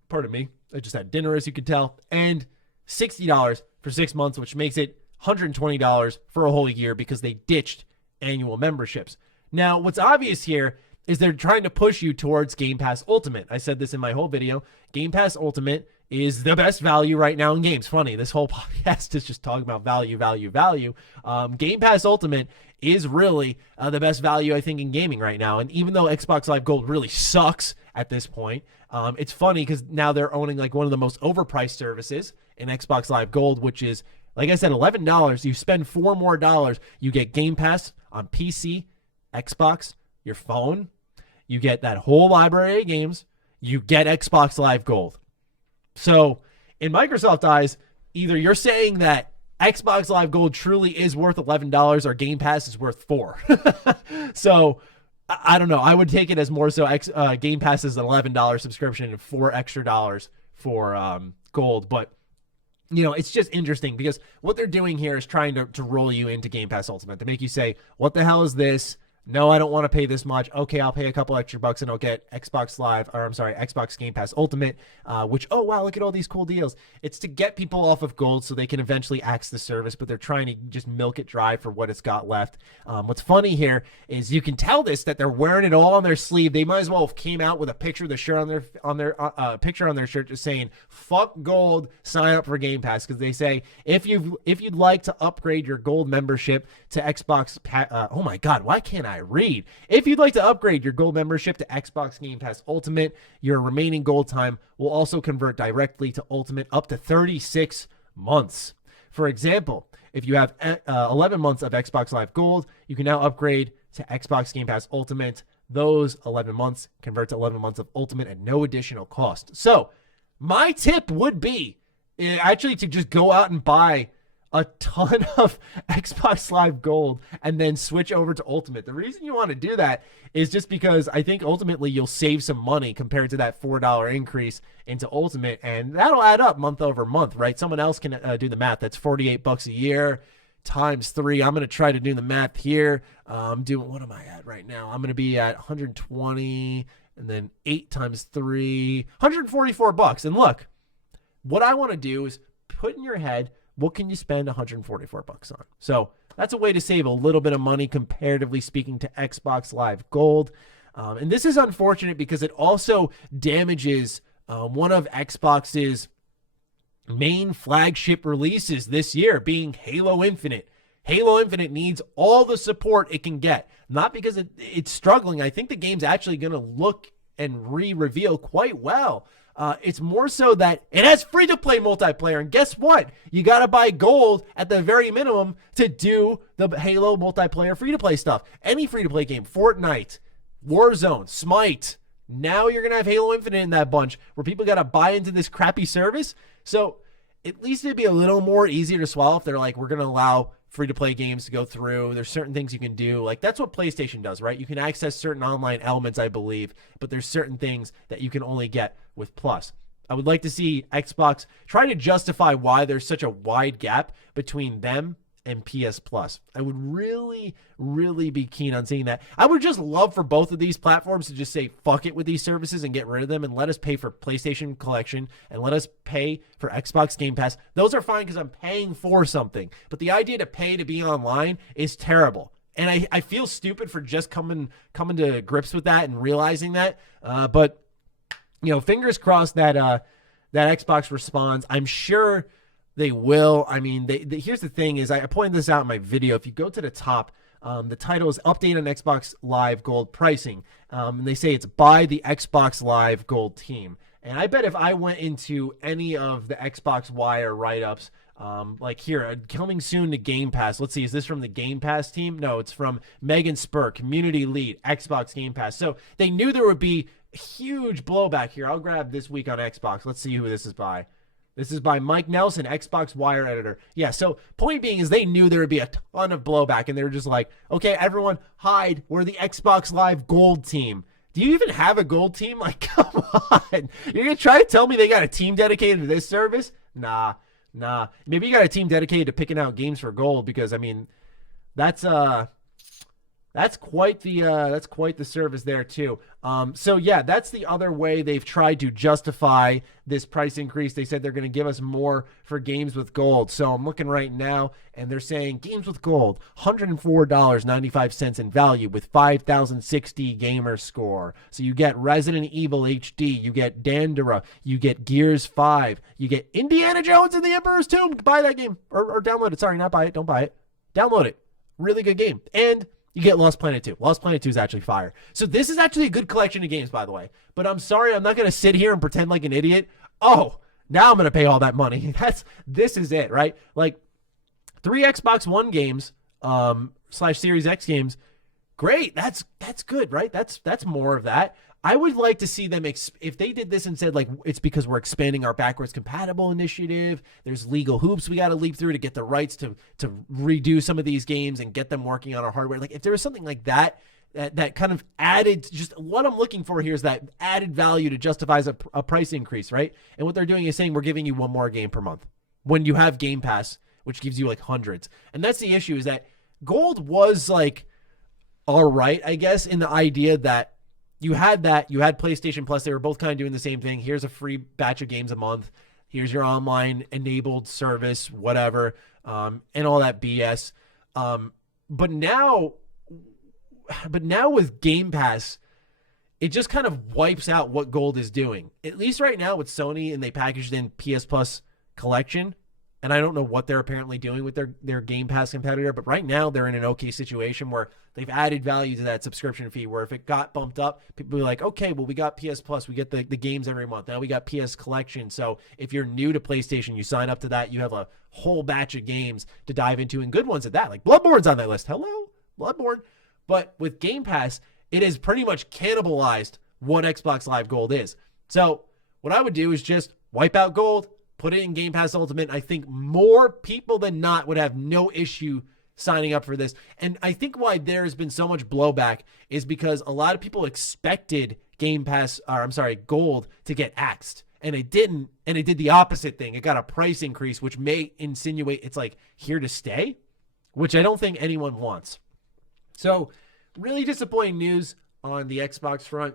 Pardon me. I just had dinner, as you can tell, and $60 for 6 months, which makes it $120 for a whole year because they ditched annual memberships. Now, what's obvious here is they're trying to push you towards Game Pass Ultimate. I said this in my whole video. Game Pass Ultimate is the best value right now in games. Funny, this whole podcast is just talking about value. Game Pass Ultimate is really the best value, I think, in gaming right now. And even though Xbox Live Gold really sucks at this point, it's funny because now they're owning like one of the most overpriced services in Xbox Live Gold, which is, like I said, $11. You spend $4 more, you get Game Pass on PC, Xbox, your phone. You get that whole library of games. You get Xbox Live Gold. So in Microsoft eyes, either you're saying that Xbox Live Gold truly is worth $11 or Game Pass is worth $4. So I don't know. I would take it as more so Game Pass is an $11 subscription and $4 extra for Gold. But, you know, it's just interesting because what they're doing here is trying to roll you into Game Pass Ultimate to make you say, what the hell is this? No, I don't want to pay this much. Okay, I'll pay a couple extra bucks and I'll get Xbox Game Pass Ultimate, which, oh, wow, look at all these cool deals. It's to get people off of Gold so they can eventually axe the service, but they're trying to just milk it dry for what it's got left. What's funny here is you can tell that they're wearing it all on their sleeve. They might as well have came out with a picture of the shirt on their shirt just saying, fuck Gold, sign up for Game Pass, because they say, if you'd like to upgrade your Gold membership to Xbox, oh my God, why can't I read? If you'd like to upgrade your Gold membership to Xbox Game Pass Ultimate, your remaining Gold time will also convert directly to Ultimate up to 36 months. For example, if you have 11 months of Xbox Live Gold, you can now upgrade to Xbox Game Pass Ultimate. Those 11 months convert to 11 months of Ultimate at no additional cost. So my tip would be actually to just go out and buy a ton of Xbox Live Gold and then switch over to Ultimate. The reason you want to do that is just because I think ultimately you'll save some money compared to that $4 increase into Ultimate, and that'll add up month over month, right? Someone else can do the math. That's $48 a year times 3. I'm going to try to do the math here. What am I at right now? I'm going to be at 120 and then 8 times 3, $144. And look, what I want to do is put in your head, what can you spend $144 on? So that's a way to save a little bit of money, comparatively speaking, to Xbox Live Gold. And this is unfortunate because it also damages one of Xbox's main flagship releases this year, being Halo Infinite. Halo Infinite needs all the support it can get. Not because it's struggling. I think the game's actually going to look and re-reveal quite well. It's more so that it has free-to-play multiplayer, and guess what? You got to buy Gold at the very minimum to do the Halo multiplayer free-to-play stuff. Any free-to-play game, Fortnite, Warzone, Smite, now you're going to have Halo Infinite in that bunch where people got to buy into this crappy service. So at least it'd be a little more easier to swallow if they're like, we're going to allow free-to-play games to go through. There's certain things you can do. Like, that's what PlayStation does, right? You can access certain online elements, I believe, but there's certain things that you can only get with Plus. I would like to see Xbox try to justify why there's such a wide gap between them and PS Plus. I would really, really be keen on seeing that. I would just love for both of these platforms to just say, fuck it with these services and get rid of them and let us pay for PlayStation Collection and let us pay for Xbox Game Pass. Those are fine because I'm paying for something. But the idea to pay to be online is terrible. And I feel stupid for just coming to grips with that and realizing that. But, you know, fingers crossed that that Xbox responds. I'm sure they will. I mean, here's the thing is, I pointed this out in my video. If you go to the top, the title is Update on Xbox Live Gold Pricing. And they say it's by the Xbox Live Gold team. And I bet if I went into any of the Xbox Wire write-ups, like here, coming soon to Game Pass. Let's see, is this from the Game Pass team? No, it's from Megan Spur, community lead, Xbox Game Pass. So they knew there would be huge blowback here. I'll grab this week on Xbox. Let's see who this is by. This is by Mike Nelson, Xbox Wire editor. Yeah, so point being is they knew there would be a ton of blowback, and they were just like, okay, everyone, hide. We're the Xbox Live Gold team. Do you even have a Gold team? Like, come on. You're going to try to tell me they got a team dedicated to this service? Nah. Maybe you got a team dedicated to picking out games for Gold because, I mean, that's That's quite the service there too. So yeah, that's the other way they've tried to justify this price increase. They said they're going to give us more for games with gold. So I'm looking right now, and they're saying games with gold, $104.95 in value with 5,060 gamer score. So you get Resident Evil HD, you get Dandara, you get Gears 5, you get Indiana Jones and the Emperor's Tomb. Buy that game or download it. Sorry, not buy it. Don't buy it. Download it. Really good game. And you get Lost Planet 2. Lost Planet 2 is actually fire. So this is actually a good collection of games, by the way. But I'm sorry, I'm not going to sit here and pretend like an idiot. Oh, now I'm going to pay all that money. This is it, right? Like 3 Xbox One games, / Series X games. Great. That's good, right? That's more of that. I would like to see them, if they did this and said, like, it's because we're expanding our backwards compatible initiative, there's legal hoops we got to leap through to get the rights to redo some of these games and get them working on our hardware. Like, if there was something like that kind of added, just what I'm looking for here is that added value to justify a price increase, right? And what they're doing is saying we're giving you one more game per month when you have Game Pass, which gives you like hundreds. And that's the issue, is that Gold was like, all right, I guess, in the idea that you had PlayStation Plus. They were both kind of doing the same thing. Here's a free batch of games a month. Here's your online enabled service, whatever, and all that BS. But now with Game Pass, it just kind of wipes out what Gold is doing. At least right now with Sony, and they packaged in PS Plus Collection. And I don't know what they're apparently doing with their Game Pass competitor, but right now they're in an okay situation where they've added value to that subscription fee, where if it got bumped up, people be like, okay, well, we got PS Plus, we get the games every month. Now we got PS Collection. So if you're new to PlayStation, you sign up to that, you have a whole batch of games to dive into, and good ones at that. Like Bloodborne's on that list. Hello, Bloodborne. But with Game Pass, it has pretty much cannibalized what Xbox Live Gold is. So what I would do is just wipe out Gold, put it in Game Pass Ultimate. I think more people than not would have no issue signing up for this. And I think why there's been so much blowback is because a lot of people expected Gold to get axed. And it didn't. And it did the opposite thing. It got a price increase, which may insinuate it's like here to stay, which I don't think anyone wants. So really disappointing news on the Xbox front.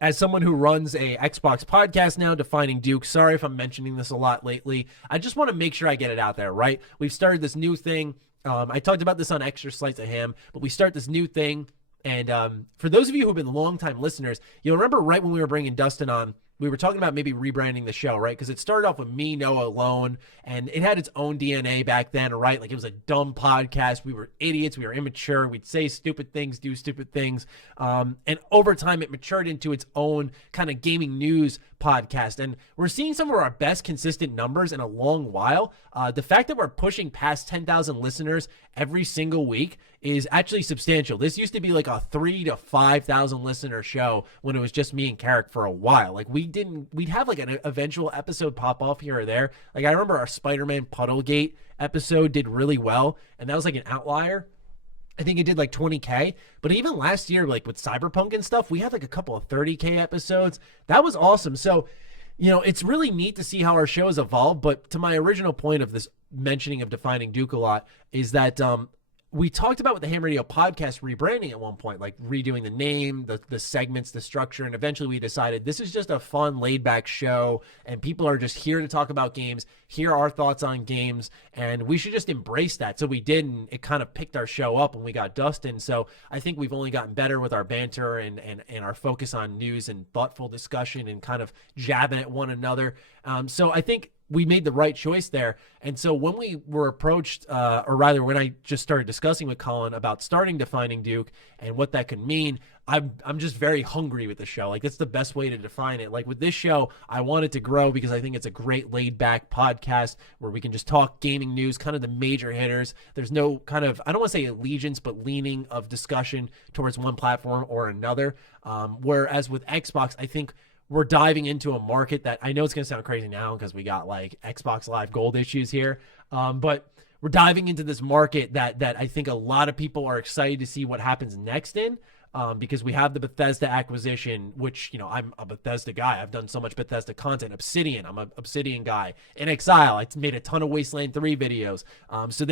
As someone who runs a Xbox podcast now, Defining Duke, sorry if I'm mentioning this a lot lately. I just want to make sure I get it out there, right? We've started this new thing. I talked about this on Extra Slice of Ham, but we start this new thing. And for those of you who have been longtime listeners, you'll remember right when we were bringing Dustin on, we were talking about maybe rebranding the show, right? Because it started off with me, Noah, alone, and it had its own DNA back then, right? Like it was a dumb podcast. We were idiots. We were immature. We'd say stupid things, do stupid things. And over time, it matured into its own kind of gaming news podcast. And we're seeing some of our best consistent numbers in a long while. The fact that we're pushing past 10,000 listeners every single week is actually substantial. This used to be like a 3,000 to 5,000 listener show when it was just me and Karak for a while. Like we'd have like an eventual episode pop off here or there. Like I remember our Spider-Man Puddlegate episode did really well, and that was like an outlier. I think it did like 20K, but even last year, like with Cyberpunk and stuff, we had like a couple of 30K episodes. That was awesome. So, it's really neat to see how our show has evolved. But to my original point of this mentioning of Defining Duke a lot is that, we talked about with the H.A.M Radio Podcast rebranding at one point, like redoing the name, the segments, the structure, and eventually we decided this is just a fun, laid-back show, and people are just here to talk about games, hear our thoughts on games, and we should just embrace that. So we did, and it kind of picked our show up when we got Dustin. So I think we've only gotten better with our banter and our focus on news and thoughtful discussion and kind of jabbing at one another. So I think we made the right choice there. And so when we were approached, or rather when I just started discussing with Colin about starting Defining Duke and what that could mean, I'm just very hungry with the show. Like that's the best way to define it. Like with this show, I want it to grow because I think it's a great laid back podcast where we can just talk gaming news, kind of the major hitters. There's no kind of, I don't want to say allegiance, but leaning of discussion towards one platform or another. Whereas with Xbox, I think we're diving into a market that I know it's going to sound crazy now because we got like Xbox Live Gold issues here. But we're diving into this market that I think a lot of people are excited to see what happens next in. because we have the Bethesda acquisition, which, I'm a Bethesda guy. I've done so much Bethesda content. Obsidian, I'm an Obsidian guy. In Exile, I made a ton of Wasteland 3 videos. So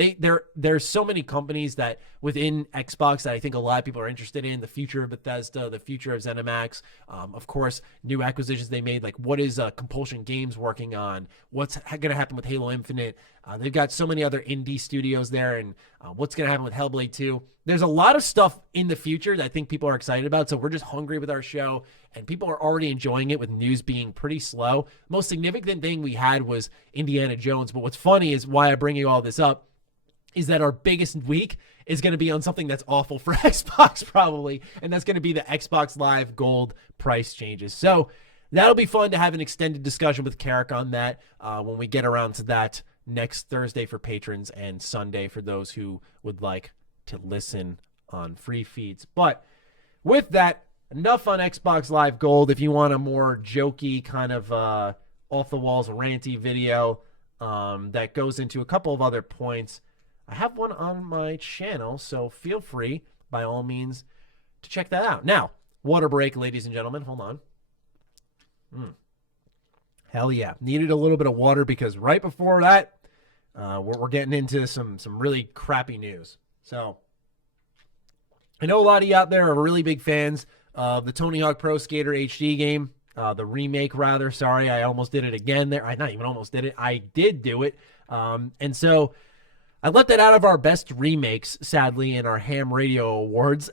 there's so many companies that within Xbox that I think a lot of people are interested in. The future of Bethesda, the future of ZeniMax, of course, new acquisitions they made, like what is Compulsion Games working on? What's going to happen with Halo Infinite? They've got so many other indie studios there, and what's going to happen with Hellblade 2. There's a lot of stuff in the future that I think people are excited about, so we're just hungry with our show, and people are already enjoying it with news being pretty slow. Most significant thing we had was Indiana Jones, but what's funny is why I bring you all this up is that our biggest week is going to be on something that's awful for Xbox probably, and that's going to be the Xbox Live Gold price changes. So that'll be fun to have an extended discussion with Karak on that when we get around to that next Thursday for patrons and Sunday for those who would like to listen on free feeds. But with that, enough on Xbox Live Gold. If you want a more jokey kind of off-the-walls ranty video that goes into a couple of other points, I have one on my channel, so feel free, by all means, to check that out. Now, water break, ladies and gentlemen. Hold on. Hell yeah. Needed a little bit of water because right before that, we're getting into some really crappy news. So, I know a lot of you out there are really big fans of the Tony Hawk Pro Skater HD game, the remake rather. Sorry, I almost did it again there. I not even almost did it. I did do it. And so I left that out of our best remakes, sadly, in our H.A.M Radio Awards.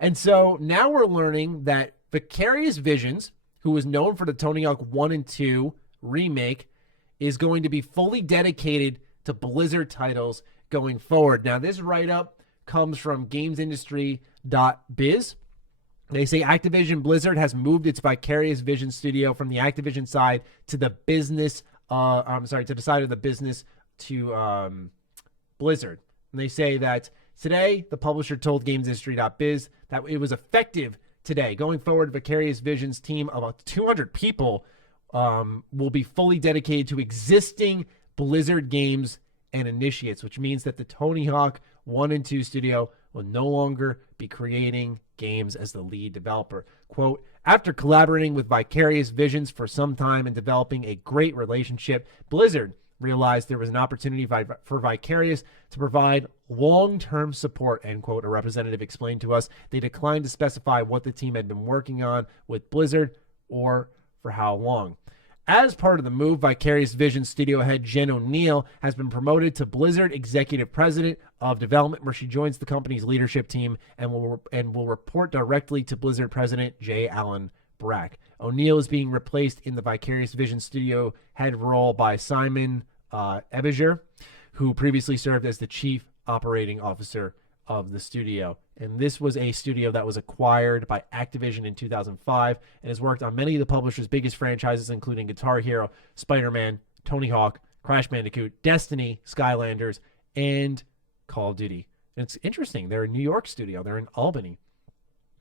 And so now we're learning that Vicarious Visions, who was known for the Tony Hawk 1 and 2 remake, is going to be fully dedicated to Blizzard titles going forward. Now, this write-up comes from gamesindustry.biz. They say Activision Blizzard has moved its Vicarious Visions studio from the Activision side to the business, to the side of the business to Blizzard. And they say that today, the publisher told gamesindustry.biz that it was effective today. Going forward, Vicarious Visions team of about 200 people will be fully dedicated to existing Blizzard games and initiates, which means that the Tony Hawk 1 and 2 studio will no longer be creating games as the lead developer. Quote, after collaborating with Vicarious Visions for some time and developing a great relationship, Blizzard realized there was an opportunity for Vicarious to provide long-term support, end quote, a representative explained to us. They declined to specify what the team had been working on with Blizzard or for how long. As part of the move, Vicarious Visions studio head Jen O'Neill has been promoted to Blizzard Executive President of Development, where she joins the company's leadership team and will report directly to Blizzard President J. Allen Brack. O'Neill is being replaced in the Vicarious Visions studio head role by Simon Ebinger, who previously served as the Chief Operating Officer of the studio. And this was a studio that was acquired by Activision in 2005 and has worked on many of the publisher's biggest franchises, including Guitar Hero, Spider-Man, Tony Hawk, Crash Bandicoot, Destiny, Skylanders, and Call of Duty. And it's interesting. They're a New York studio. They're in Albany.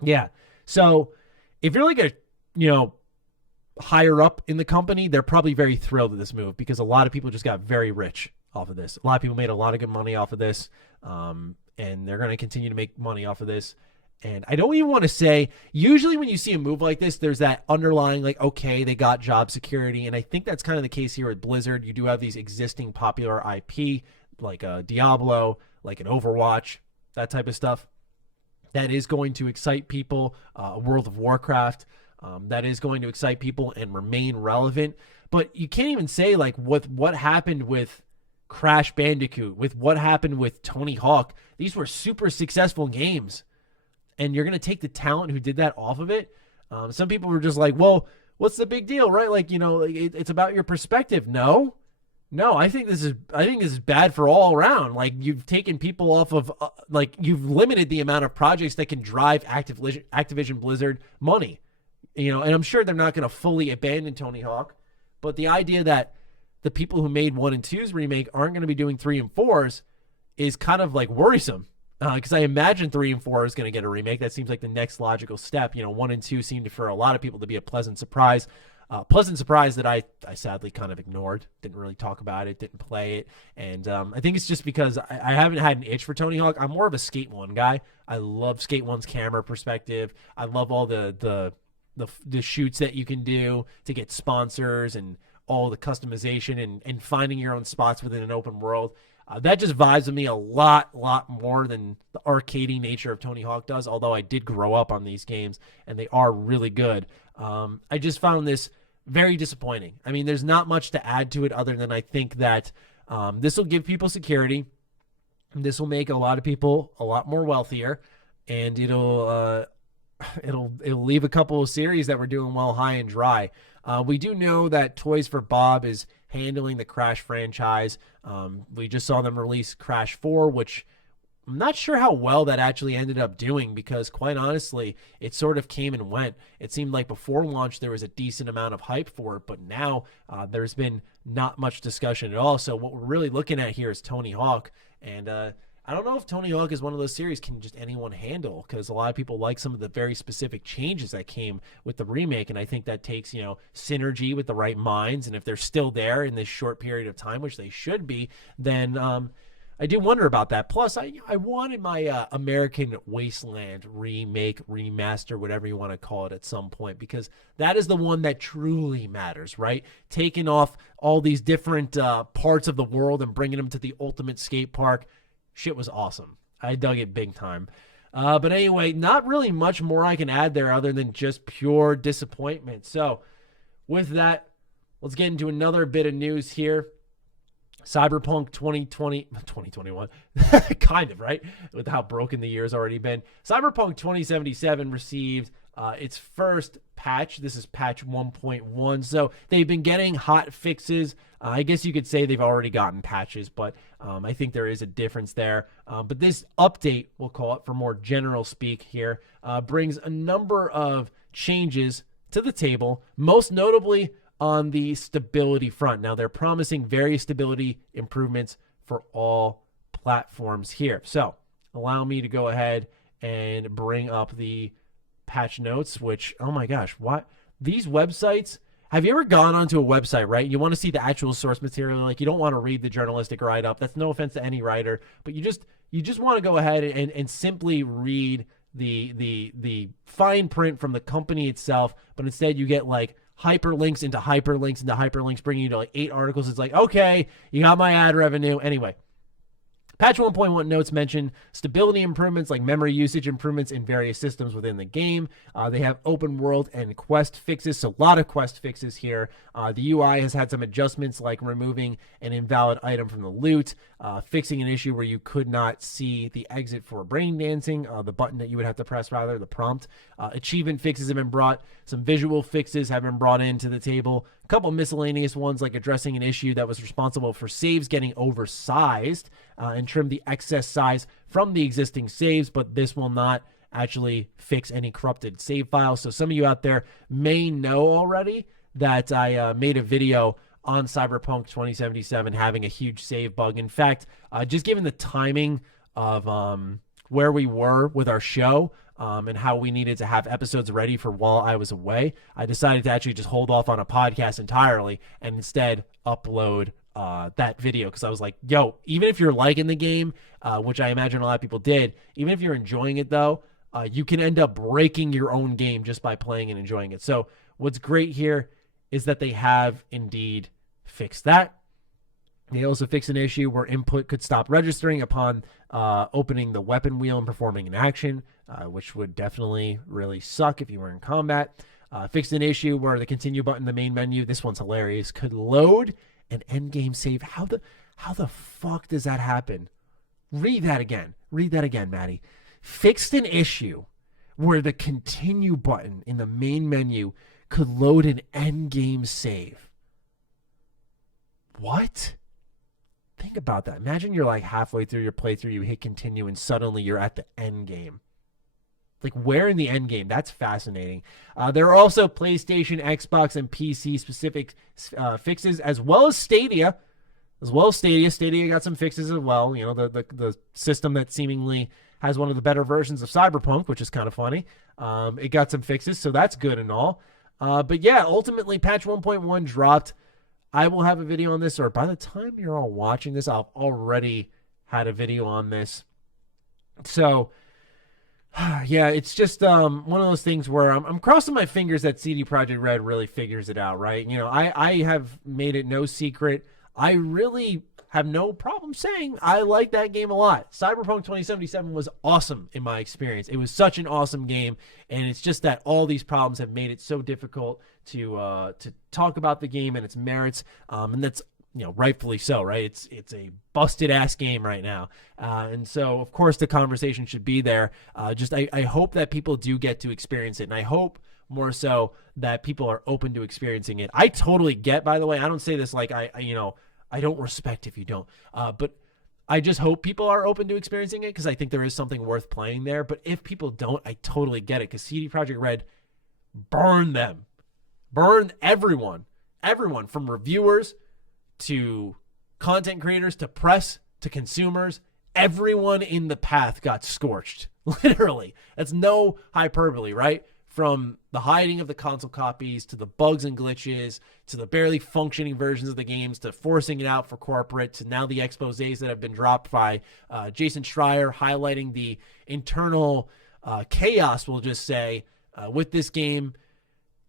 Yeah. So if you're like a, higher up in the company, they're probably very thrilled with this move because a lot of people just got very rich off of this. A lot of people made a lot of good money off of this. And they're going to continue to make money off of this. And I don't even want to say, usually when you see a move like this, there's that underlying, like, okay, they got job security. And I think that's kind of the case here with Blizzard. You do have these existing popular IP, like a Diablo, like an Overwatch, that type of stuff. That is going to excite people. World of Warcraft, that is going to excite people and remain relevant. But you can't even say, like, what happened with Crash Bandicoot, with what happened with Tony Hawk. These were super successful games. And you're going to take the talent who did that off of it. Some people were just like, well, what's the big deal, right? Like, it's about your perspective. No, I think this is bad for all around. Like, you've taken people off of, you've limited the amount of projects that can drive Activision Blizzard money. And I'm sure they're not going to fully abandon Tony Hawk. But the idea that the people who made 1 and 2's remake aren't going to be doing 3 and 4's is kind of like worrisome. Because I imagine 3 and 4 is going to get a remake. That seems like the next logical step. 1 and 2 seemed for a lot of people to be a pleasant surprise. Pleasant surprise that I sadly kind of ignored, didn't really talk about it, didn't play it. And I think it's just because I haven't had an itch for Tony Hawk. I'm more of a Skate 1 guy. I love Skate 1's camera perspective. I love all the shoots that you can do to get sponsors and all the customization and finding your own spots within an open world. That just vibes with me a lot more than the arcadey nature of Tony Hawk does, although I did grow up on these games, and they are really good. I just found this very disappointing. I mean, there's not much to add to it other than I think that this will give people security. This will make a lot of people a lot more wealthier, and it'll leave a couple of series that were doing well high and dry. We do know that Toys for Bob is handling the Crash franchise. We just saw them release Crash 4, which I'm not sure how well that actually ended up doing because, quite honestly, it sort of came and went. It seemed like before launch there was a decent amount of hype for it, but now there's been not much discussion at all. So what we're really looking at here is Tony Hawk, and I don't know if Tony Hawk is one of those series can just anyone handle, because a lot of people like some of the very specific changes that came with the remake, and I think that takes, synergy with the right minds, and if they're still there in this short period of time, which they should be, then I do wonder about that. Plus, I wanted my American Wasteland remake, remaster, whatever you want to call it at some point, because that is the one that truly matters, right? Taking off all these different parts of the world and bringing them to the ultimate skate park. Shit was awesome. I dug it big time. But anyway, not really much more I can add there other than just pure disappointment. So with that, let's get into another bit of news here. Cyberpunk 2021, kind of, right? With how broken the year's already been. Cyberpunk 2077 received its first patch. This is patch 1.1. So they've been getting hot fixes. I guess you could say they've already gotten patches, but I think there is a difference there. But this update, we'll call it for more general speak here, brings a number of changes to the table, most notably on the stability front. Now, they're promising various stability improvements for all platforms here. So allow me to go ahead and bring up the patch notes, which, oh my gosh, what? These websites, have you ever gone onto a website, right? You want to see the actual source material. Like, you don't want to read the journalistic write-up. That's no offense to any writer, but you just want to go ahead and simply read the fine print from the company itself, but instead you get like hyperlinks into hyperlinks into hyperlinks, bringing you to like 8 articles. It's like, okay, you got my ad revenue. Anyway, patch 1.1 notes mention stability improvements like memory usage improvements in various systems within the game. They have open world and quest fixes, so a lot of quest fixes here. The UI has had some adjustments like removing an invalid item from the loot, fixing an issue where you could not see the exit for brain dancing, the button that you would have to press, rather, the prompt. Achievement fixes have been brought. Some visual fixes have been brought into the table. A couple miscellaneous ones like addressing an issue that was responsible for saves getting oversized and trim the excess size from the existing saves, but this will not actually fix any corrupted save files. So some of you out there may know already that I made a video on Cyberpunk 2077 having a huge save bug. In fact, just given the timing of where we were with our show and how we needed to have episodes ready for while I was away, I decided to actually just hold off on a podcast entirely and instead upload that video, because I was like, yo, even if you're liking the game, which I imagine a lot of people did, even if you're enjoying it though, you can end up breaking your own game just by playing and enjoying it. So what's great here is that they have indeed fixed that. They also fixed an issue where input could stop registering upon opening the weapon wheel and performing an action, which would definitely really suck if you were in combat. Fixed an issue where the continue button in the main menu, this one's hilarious, could load an endgame save. How the fuck does that happen? Read that again, Maddie. Fixed an issue where the continue button in the main menu could load an endgame save. What? Think about that. Imagine you're like halfway through your playthrough, you hit continue, and suddenly you're at the end game. Like, where in the end game? That's fascinating. There are also PlayStation, Xbox, and PC specific fixes, as well as Stadia. Stadia got some fixes as well. You know, the system that seemingly has one of the better versions of Cyberpunk, which is kind of funny. It got some fixes, so that's good and all. But yeah, ultimately patch 1.1 dropped. I will have a video on this, or by the time you're all watching this, I've already had a video on this. So yeah, it's just one of those things where I'm crossing my fingers that CD Projekt Red really figures it out, right? You know, I have made it no secret. I really have no problem saying I like that game a lot. Cyberpunk 2077 was awesome in my experience. It was such an awesome game, and it's just that all these problems have made it so difficult to talk about the game and its merits, and that's, you know, rightfully so, right? It's a busted ass game right now, and so of course the conversation should be there. I hope that people do get to experience it, and I hope more so that people are open to experiencing it. I totally get, by the way, I don't say this like I don't respect if you don't, but I just hope people are open to experiencing it, because I think there is something worth playing there. But if people don't, I totally get it, because CD Projekt Red burned them. Burned everyone from reviewers to content creators to press to consumers. Everyone in the path got scorched. Literally. That's no hyperbole, right? From the hiding of the console copies to the bugs and glitches to the barely functioning versions of the games to forcing it out for corporate to now the exposés that have been dropped by Jason Schreier highlighting the internal chaos, we'll just say, with this game.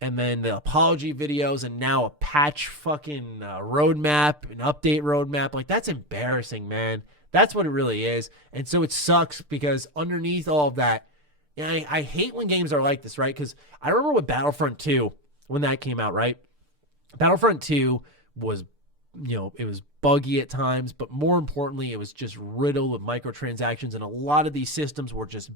And then the apology videos, and now a patch fucking roadmap, an update roadmap. Like, that's embarrassing, man. That's what it really is. And so it sucks, because underneath all of that, and I hate when games are like this, right? Because I remember with Battlefront 2, when that came out, right? Battlefront 2 was, you know, it was buggy at times, but more importantly, it was just riddled with microtransactions, and a lot of these systems were just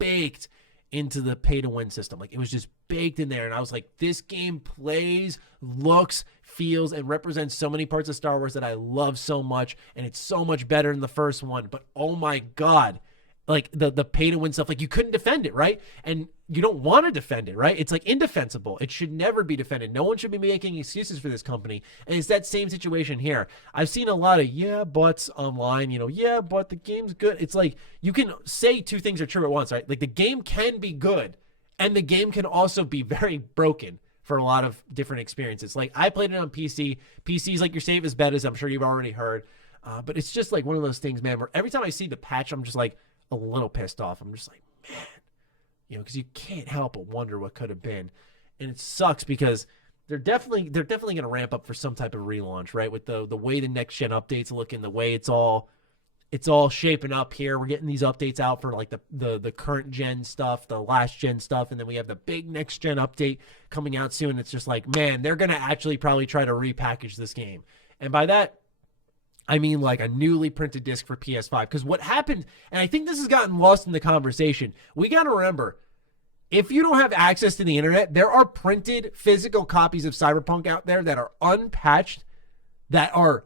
baked into the pay-to-win system. Like, it was just baked in there, and I was like, this game plays, looks, feels, and represents so many parts of Star Wars that I love so much, and it's so much better than the first one. But oh my God, like the pay-to-win stuff, like, you couldn't defend it, right? And you don't want to defend it, right? It's like indefensible. It should never be defended. No one should be making excuses for this company. And it's that same situation here. I've seen a lot of yeah buts online, you know, yeah, but the game's good. It's like, you can say two things are true at once, right? Like, the game can be good, and the game can also be very broken for a lot of different experiences. Like, I played it on PC. PC's like your safest bet, as I'm sure you've already heard. But it's just like one of those things, man, where every time I see the patch, I'm just like a little pissed off. I'm just like, man, you know, because you can't help but wonder what could have been. And it sucks, because they're definitely going to ramp up for some type of relaunch, right? With the way the next gen updates look, and the way it's all shaping up here. We're getting these updates out for like the current gen stuff, the last gen stuff, and then we have the big next gen update coming out soon. It's just like, man, they're going to actually probably try to repackage this game. And by that, I mean like a newly printed disc for PS5. Because what happened, and I think this has gotten lost in the conversation, we got to remember, if you don't have access to the internet, there are printed physical copies of Cyberpunk out there that are unpatched, that are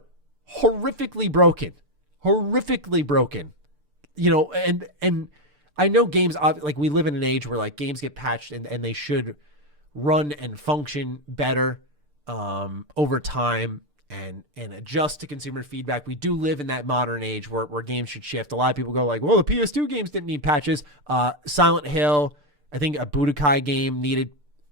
horrifically broken. You know, and I know games, like, we live in an age where like games get patched and they should run and function better over time and adjust to consumer feedback. We do live in that modern age where games should shift. A lot of people go like, well, the PS2 games didn't need patches. Silent Hill, I think a Budokai game needed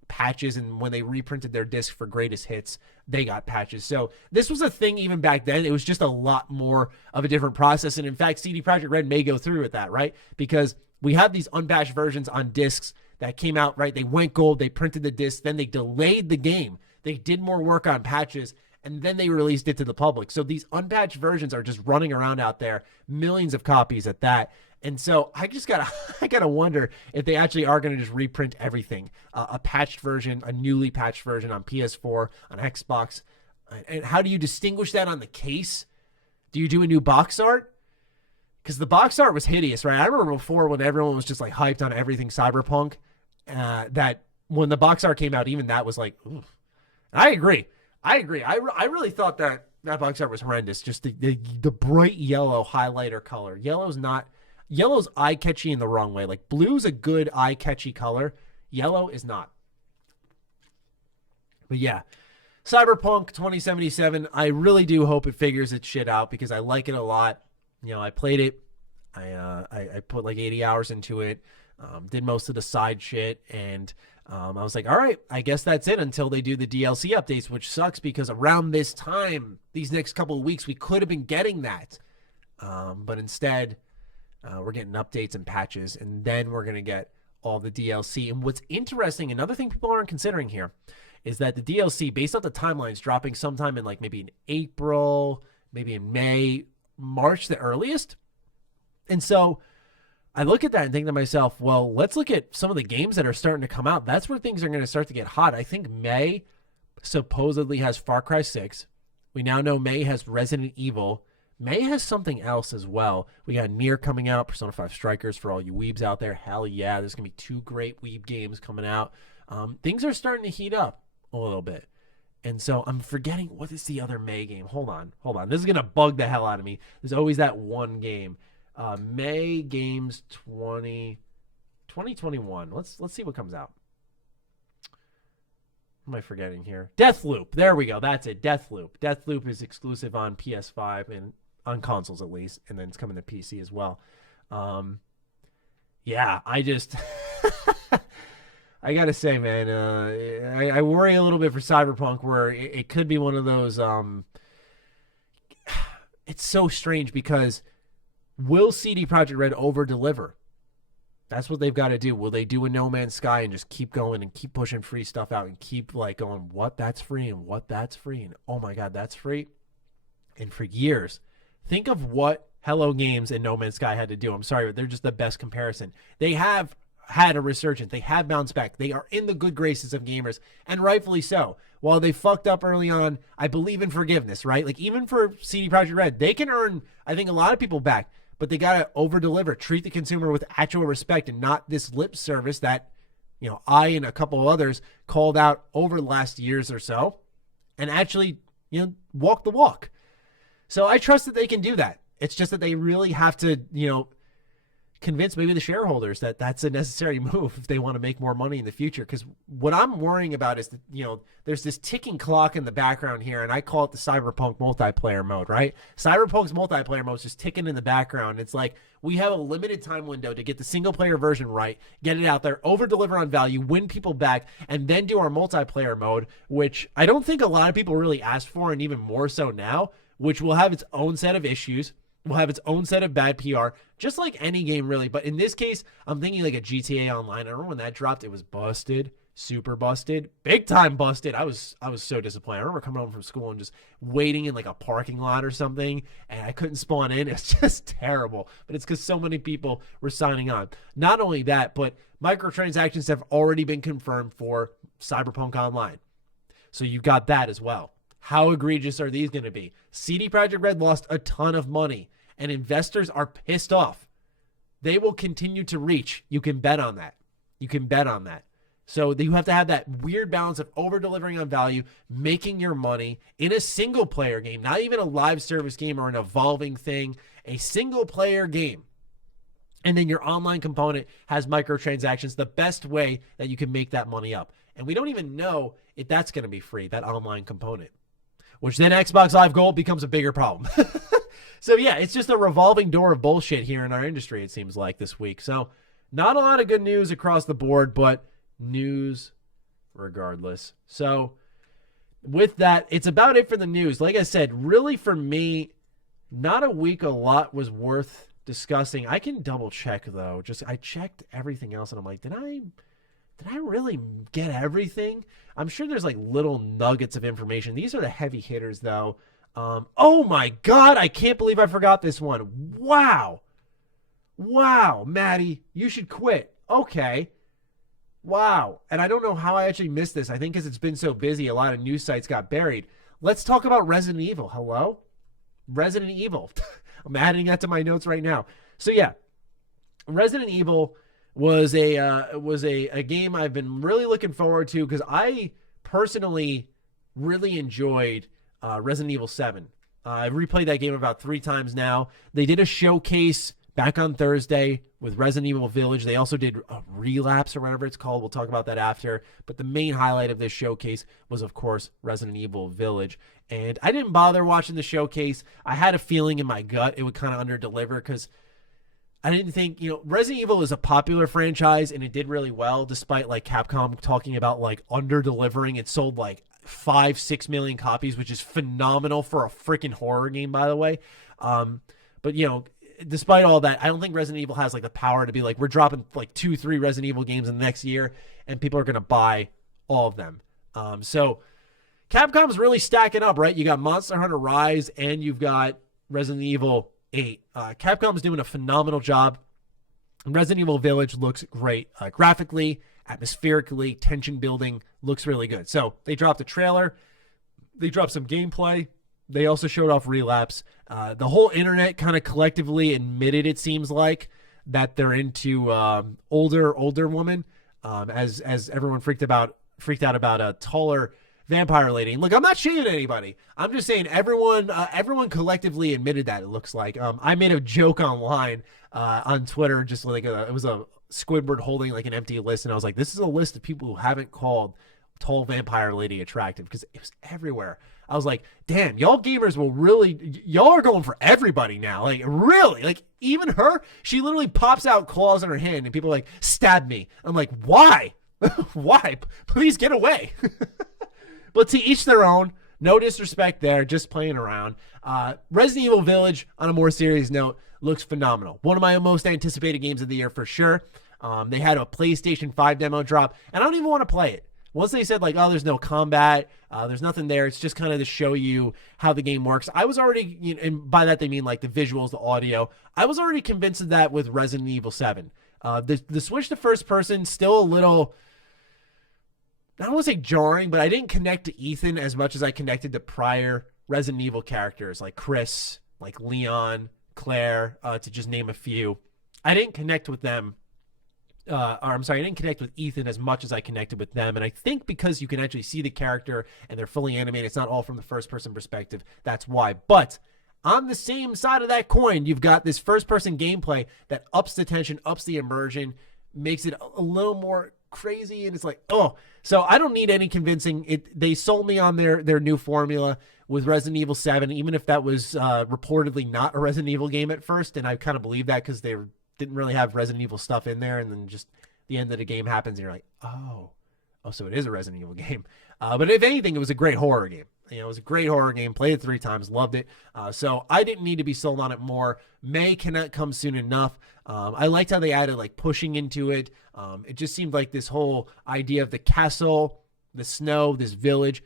patches, and when they reprinted their disc for greatest hits, they got patches. So this was a thing even back then. It was just a lot more of a different process. And in fact, CD Projekt Red may go through with that, right? Because we have these unpatched versions on discs that came out, right? They went gold, they printed the disc, then they delayed the game. They did more work on patches, and then they released it to the public. So these unpatched versions are just running around out there, millions of copies at that. And so I gotta wonder if they actually are going to just reprint everything, a patched version, a newly patched version on PS4, on Xbox. And how do you distinguish that on the case? Do you do a new box art? Because the box art was hideous, right? I remember before when everyone was just like hyped on everything Cyberpunk, that when the box art came out, even that was like, oof. I agree. I really thought that box art was horrendous. Just the bright yellow highlighter color. Yellow's eye-catchy in the wrong way. Like, blue's a good eye-catchy color. Yellow is not. But yeah, Cyberpunk 2077, I really do hope it figures its shit out, because I like it a lot. You know, I played it. I put like 80 hours into it. Did most of the side shit, and I was like, all right, I guess that's it until they do the DLC updates, which sucks because around this time, these next couple of weeks, we could have been getting that. But instead, we're getting updates and patches, and then we're going to get all the DLC. And what's interesting, another thing people aren't considering here, is that the DLC, based off the timelines, dropping sometime in like maybe in April, maybe in May, March, the earliest. And so I look at that and think to myself, well, let's look at some of the games that are starting to come out. That's where things are going to start to get hot. I think May supposedly has Far Cry 6. We now know May has Resident Evil. May has something else as well. We got Nier coming out, Persona 5 Strikers for all you weebs out there. Hell yeah, there's going to be 2 great weeb games coming out. Things are starting to heat up a little bit. And so I'm forgetting, what is the other May game? Hold on. This is going to bug the hell out of me. There's always that one game. May games 2021. Let's see what comes out. What am I forgetting here? Deathloop. There we go. That's it. Deathloop. Deathloop is exclusive on PS5 and on consoles at least, and then it's coming to PC as well. Yeah, I just I gotta say, man, I worry a little bit for Cyberpunk, where it could be one of those. It's so strange because will CD Projekt Red over deliver? That's what they've got to do. Will they do a No Man's Sky and just keep going and keep pushing free stuff out and keep like going, what, that's free, and what, that's free, and oh my God, that's free? And for years, think of what Hello Games and No Man's Sky had to do. I'm sorry, but they're just the best comparison. They have had a resurgence. They have bounced back. They are in the good graces of gamers, and rightfully so. While they fucked up early on, I believe in forgiveness, right? Like even for CD Projekt Red, they can earn, I think, a lot of people back. But they got to over-deliver, treat the consumer with actual respect and not this lip service that, you know, I and a couple of others called out over the last years or so, and actually, you know, walk the walk. So I trust that they can do that. It's just that they really have to, you know, convince maybe the shareholders that that's a necessary move if they want to make more money in the future. Because what I'm worrying about is that, you know, there's this ticking clock in the background here, and I call it the Cyberpunk multiplayer mode, right? Cyberpunk's multiplayer mode is just ticking in the background. It's like we have a limited time window to get the single player version right, get it out there, over deliver on value, win people back, and then do our multiplayer mode, which I don't think a lot of people really asked for, and even more so now, which will have its own set of issues. Will have its own set of bad PR, just like any game, really. But in this case, I'm thinking like a GTA Online. I remember when that dropped, it was busted, super busted, big time busted. I was so disappointed. I remember coming home from school and just waiting in like a parking lot or something, and I couldn't spawn in. It's just terrible. But it's because so many people were signing on. Not only that, but microtransactions have already been confirmed for Cyberpunk Online. So you've got that as well. How egregious are these going to be? CD Projekt Red lost a ton of money, and investors are pissed off. They will continue to reach. You can bet on that. You can bet on that. So you have to have that weird balance of over-delivering on value, making your money in a single-player game, not even a live service game or an evolving thing, a single-player game. And then your online component has microtransactions, the best way that you can make that money up. And we don't even know if that's going to be free, that online component, which then Xbox Live Gold becomes a bigger problem. So yeah, it's just a revolving door of bullshit here in our industry, it seems like, this week. So not a lot of good news across the board, but news regardless. So with that, it's about it for the news. Like I said, really for me, not a week a lot was worth discussing. I can double check though. I checked everything else and I'm like, did I really get everything? I'm sure there's like little nuggets of information. These are the heavy hitters though. Oh my God, I can't believe I forgot this one. Wow, Maddie, you should quit. Okay. Wow. And I don't know how I actually missed this. I think because it's been so busy, a lot of news sites got buried. Let's talk about Resident Evil. Hello? Resident Evil. I'm adding that to my notes right now. So yeah, Resident Evil was a game I've been really looking forward to because I personally really enjoyed Resident Evil 7. I've replayed that game about 3 times now. They did a showcase back on Thursday with Resident Evil Village. They also did a Relapse or whatever it's called. We'll talk about that after. But the main highlight of this showcase was, of course, Resident Evil Village. And I didn't bother watching the showcase. I had a feeling in my gut it would kind of underdeliver because I didn't think, Resident Evil is a popular franchise and it did really well despite like Capcom talking about like under delivering. It sold like 5-6 million copies, which is phenomenal for a freaking horror game, by the way. But despite all that, I don't think Resident Evil has like the power to be like, we're dropping like 2-3 Resident Evil games in the next year and people are going to buy all of them. So Capcom's really stacking up, right? You got Monster Hunter Rise and you've got Resident Evil 8. Capcom's doing a phenomenal job. Resident Evil Village looks great. Graphically, atmospherically, tension building looks really good. So they dropped a trailer. They dropped some gameplay. They also showed off Relapse. The whole internet kind of collectively admitted, it seems like, that they're into older woman, as everyone freaked out about a taller vampire lady. And look, I'm not shaming anybody. I'm just saying everyone collectively admitted that, it looks like. I made a joke online on Twitter, just like it was a Squidward holding like an empty list, and I was like, this is a list of people who haven't called tall vampire lady attractive, because it was everywhere. I was like, damn, y'all gamers y'all are going for everybody now. Like, really? Like, even her? She literally pops out claws in her hand and people are like, stab me. I'm like, why? Why? Please get away. But to each their own. No disrespect there, just playing around. Resident Evil Village, on a more serious note, looks phenomenal. One of my most anticipated games of the year for sure. They had a PlayStation 5 demo drop, and I don't even want to play it. Once they said like, oh, there's no combat, there's nothing there. It's just kind of to show you how the game works. I was already, and by that they mean like the visuals, the audio. I was already convinced of that with Resident Evil 7. The switch to first person, still a little, I don't want to say jarring, but I didn't connect to Ethan as much as I connected to prior Resident Evil characters like Chris, like Leon, Claire, to just name a few. I didn't connect with them. I didn't connect with Ethan as much as I connected with them. And I think because you can actually see the character and they're fully animated, it's not all from the first person perspective. That's why. But on the same side of that coin, you've got this first person gameplay that ups the tension, ups the immersion, makes it a little more crazy. And it's like, oh, so I don't need any convincing. They sold me on their new formula with Resident Evil 7, even if that was reportedly not a Resident Evil game at first. And I kind of believe that because they didn't really have Resident Evil stuff in there, and then just the end of the game happens and you're like, oh, so it is a Resident Evil game. But if anything, it was a great horror game. It was a great horror game. Played it 3 times, loved it. So I didn't need to be sold on it more. May cannot come soon enough. I liked how they added like pushing into it. It just seemed like this whole idea of the castle, the snow, this village,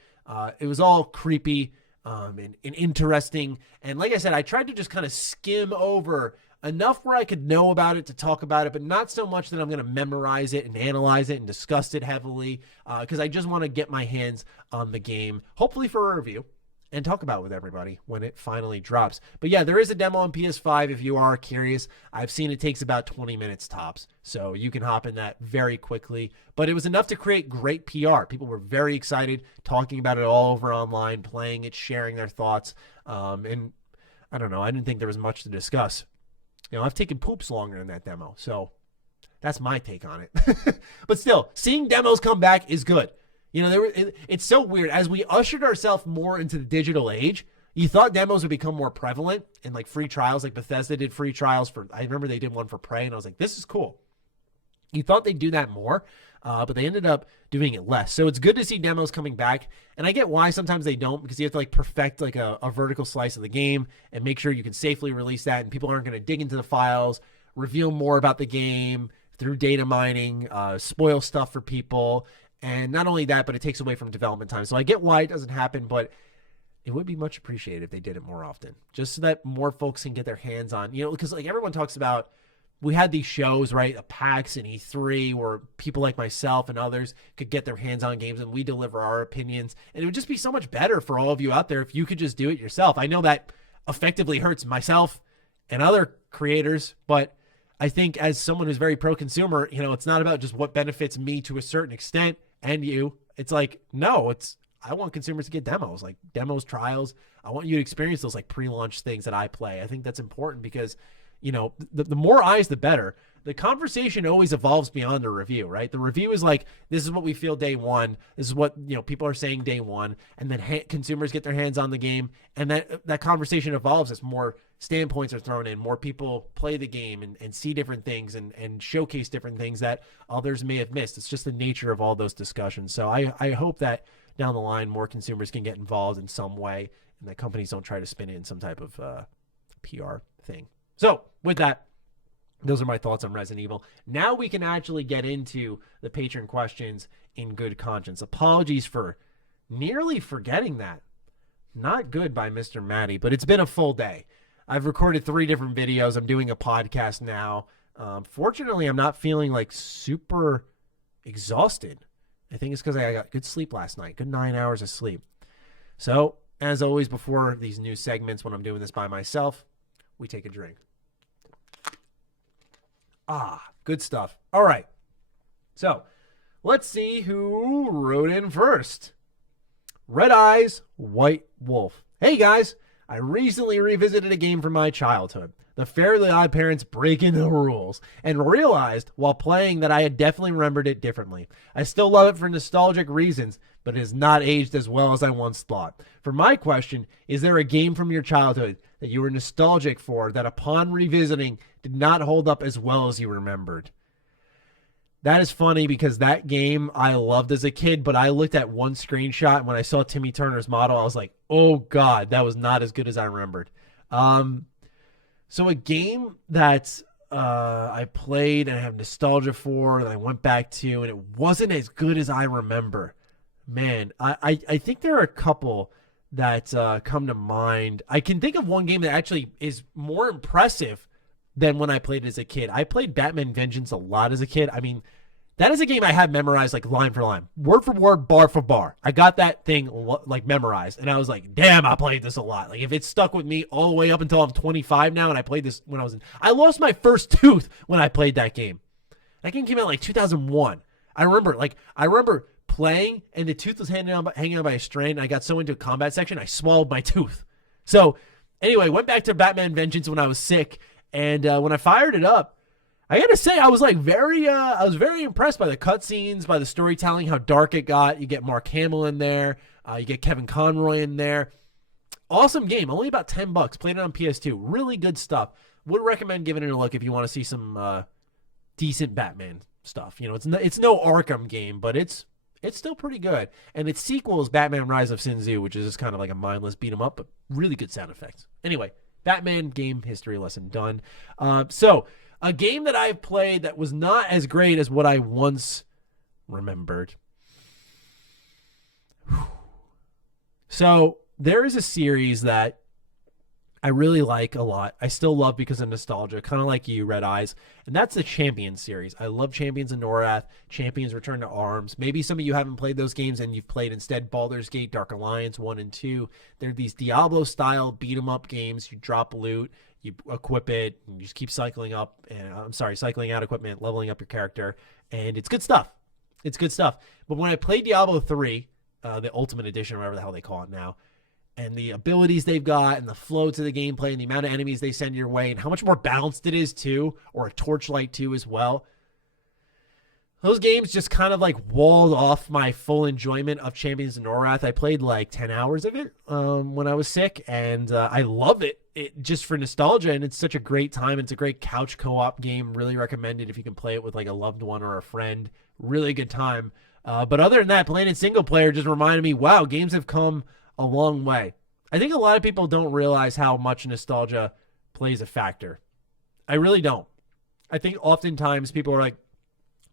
it was all creepy and interesting. And like I said, I tried to just kind of skim over enough where I could know about it to talk about it, but not so much that I'm going to memorize it and analyze it and discuss it heavily, because I just want to get my hands on the game, hopefully for a review, and talk about it with everybody when it finally drops. But yeah, there is a demo on PS5 if you are curious. I've seen it takes about 20 minutes tops, so you can hop in that very quickly. But it was enough to create great PR. People were very excited, talking about it all over online, playing it, sharing their thoughts. And I don't know, I didn't think there was much to discuss. I've taken poops longer in that demo, so that's my take on it. But still, seeing demos come back is good. It's so weird. As we ushered ourselves more into the digital age, you thought demos would become more prevalent and like free trials, like Bethesda did free trials I remember they did one for Prey, and I was like, this is cool. You thought they'd do that more, but they ended up doing it less. So it's good to see demos coming back. And I get why sometimes they don't, because you have to like perfect like a vertical slice of the game and make sure you can safely release that. And people aren't going to dig into the files, reveal more about the game through data mining, spoil stuff for people. And not only that, but it takes away from development time. So I get why it doesn't happen, but it would be much appreciated if they did it more often, just so that more folks can get their hands on, because like everyone talks about, we had these shows, right, a PAX and E3, where people like myself and others could get their hands on games and we deliver our opinions. And it would just be so much better for all of you out there if you could just do it yourself. I know that effectively hurts myself and other creators, but I think as someone who's very pro-consumer, it's not about just what benefits me to a certain extent and you. It's like, no, I want consumers to get demos, like demos, trials. I want you to experience those like pre-launch things that I play. I think that's important because the more eyes, the better. the conversation always evolves beyond the review, right? The review is like, this is what we feel day one. This is what, people are saying day one. And then consumers get their hands on the game. And that conversation evolves as more standpoints are thrown in, more people play the game and see different things and showcase different things that others may have missed. It's just the nature of all those discussions. So I hope that down the line, more consumers can get involved in some way and that companies don't try to spin it in some type of PR thing. So with that, those are my thoughts on Resident Evil. Now we can actually get into the patron questions in good conscience. Apologies for nearly forgetting that. Not good by Mr. Matty, but it's been a full day. I've recorded 3 different videos. I'm doing a podcast now. Fortunately, I'm not feeling like super exhausted. I think it's because I got good sleep last night. Good 9 hours of sleep. So, as always, before these new segments, when I'm doing this by myself, we take a drink. Good stuff. All right. So, let's see who wrote in first. Red Eyes, White Wolf. Hey, guys. I recently revisited a game from my childhood. The Fairly Odd Parents Breaking the Rules, and realized while playing that I had definitely remembered it differently. I still love it for nostalgic reasons, but it has not aged as well as I once thought. For my question, is there a game from your childhood that you were nostalgic for that upon revisiting did not hold up as well as you remembered? That is funny because that game I loved as a kid, but I looked at one screenshot and when I saw Timmy Turner's model, I was like, oh God, that was not as good as I remembered. So a game that I played and I have nostalgia for that I went back to and it wasn't as good as I remember. Man, I think there are a couple that come to mind. I can think of one game that actually is more impressive than when I played it as a kid. I played Batman Vengeance a lot as a kid. I mean, that is a game I had memorized like line for line, word for word, bar for bar. I got that thing like memorized, and I was like, damn, I played this a lot. Like if it stuck with me all the way up until I'm 25 now, and I played this when I lost my first tooth when I played that game. That game came out like 2001. I remember playing, and the tooth was hanging out by a string, and I got so into a combat section, I swallowed my tooth. So anyway, went back to Batman Vengeance when I was sick, and when I fired it up, I gotta say, I was very impressed by the cutscenes, by the storytelling, how dark it got. You get Mark Hamill in there, you get Kevin Conroy in there. Awesome game, only about $10. Played it on PS2, really good stuff. Would recommend giving it a look if you want to see some decent Batman stuff. It's no Arkham game, but it's still pretty good. And its sequel is Batman: Rise of Sin Tzu, which is just kind of like a mindless beat 'em up, but really good sound effects. Anyway, Batman game history lesson done. So. A game that I've played that was not as great as what I once remembered. So there is a series that I really like a lot. I still love because of nostalgia, kind of like you, Red Eyes. And that's the Champions series. I love Champions of Norath, Champions Return to Arms. Maybe some of you haven't played those games and you've played instead Baldur's Gate, Dark Alliance 1 and 2. They're these Diablo-style beat-em-up games. You drop loot. You equip it, and you just keep cycling out equipment, leveling up your character, and it's good stuff. It's good stuff. But when I played Diablo 3, the Ultimate Edition, whatever the hell they call it now, and the abilities they've got, and the flow to the gameplay, and the amount of enemies they send your way, and how much more balanced it is too, or a Torchlight 2 as well, those games just kind of like walled off my full enjoyment of Champions of Norath. I played like 10 hours of it when I was sick, and I love it. Just for nostalgia, and it's such a great time. It's a great couch co-op game. Really recommend it if you can play it with like a loved one or a friend. Really good time. But other than that, playing it single player just reminded me, wow, games have come a long way. I think a lot of people don't realize how much nostalgia plays a factor. I really don't. I think oftentimes people are like,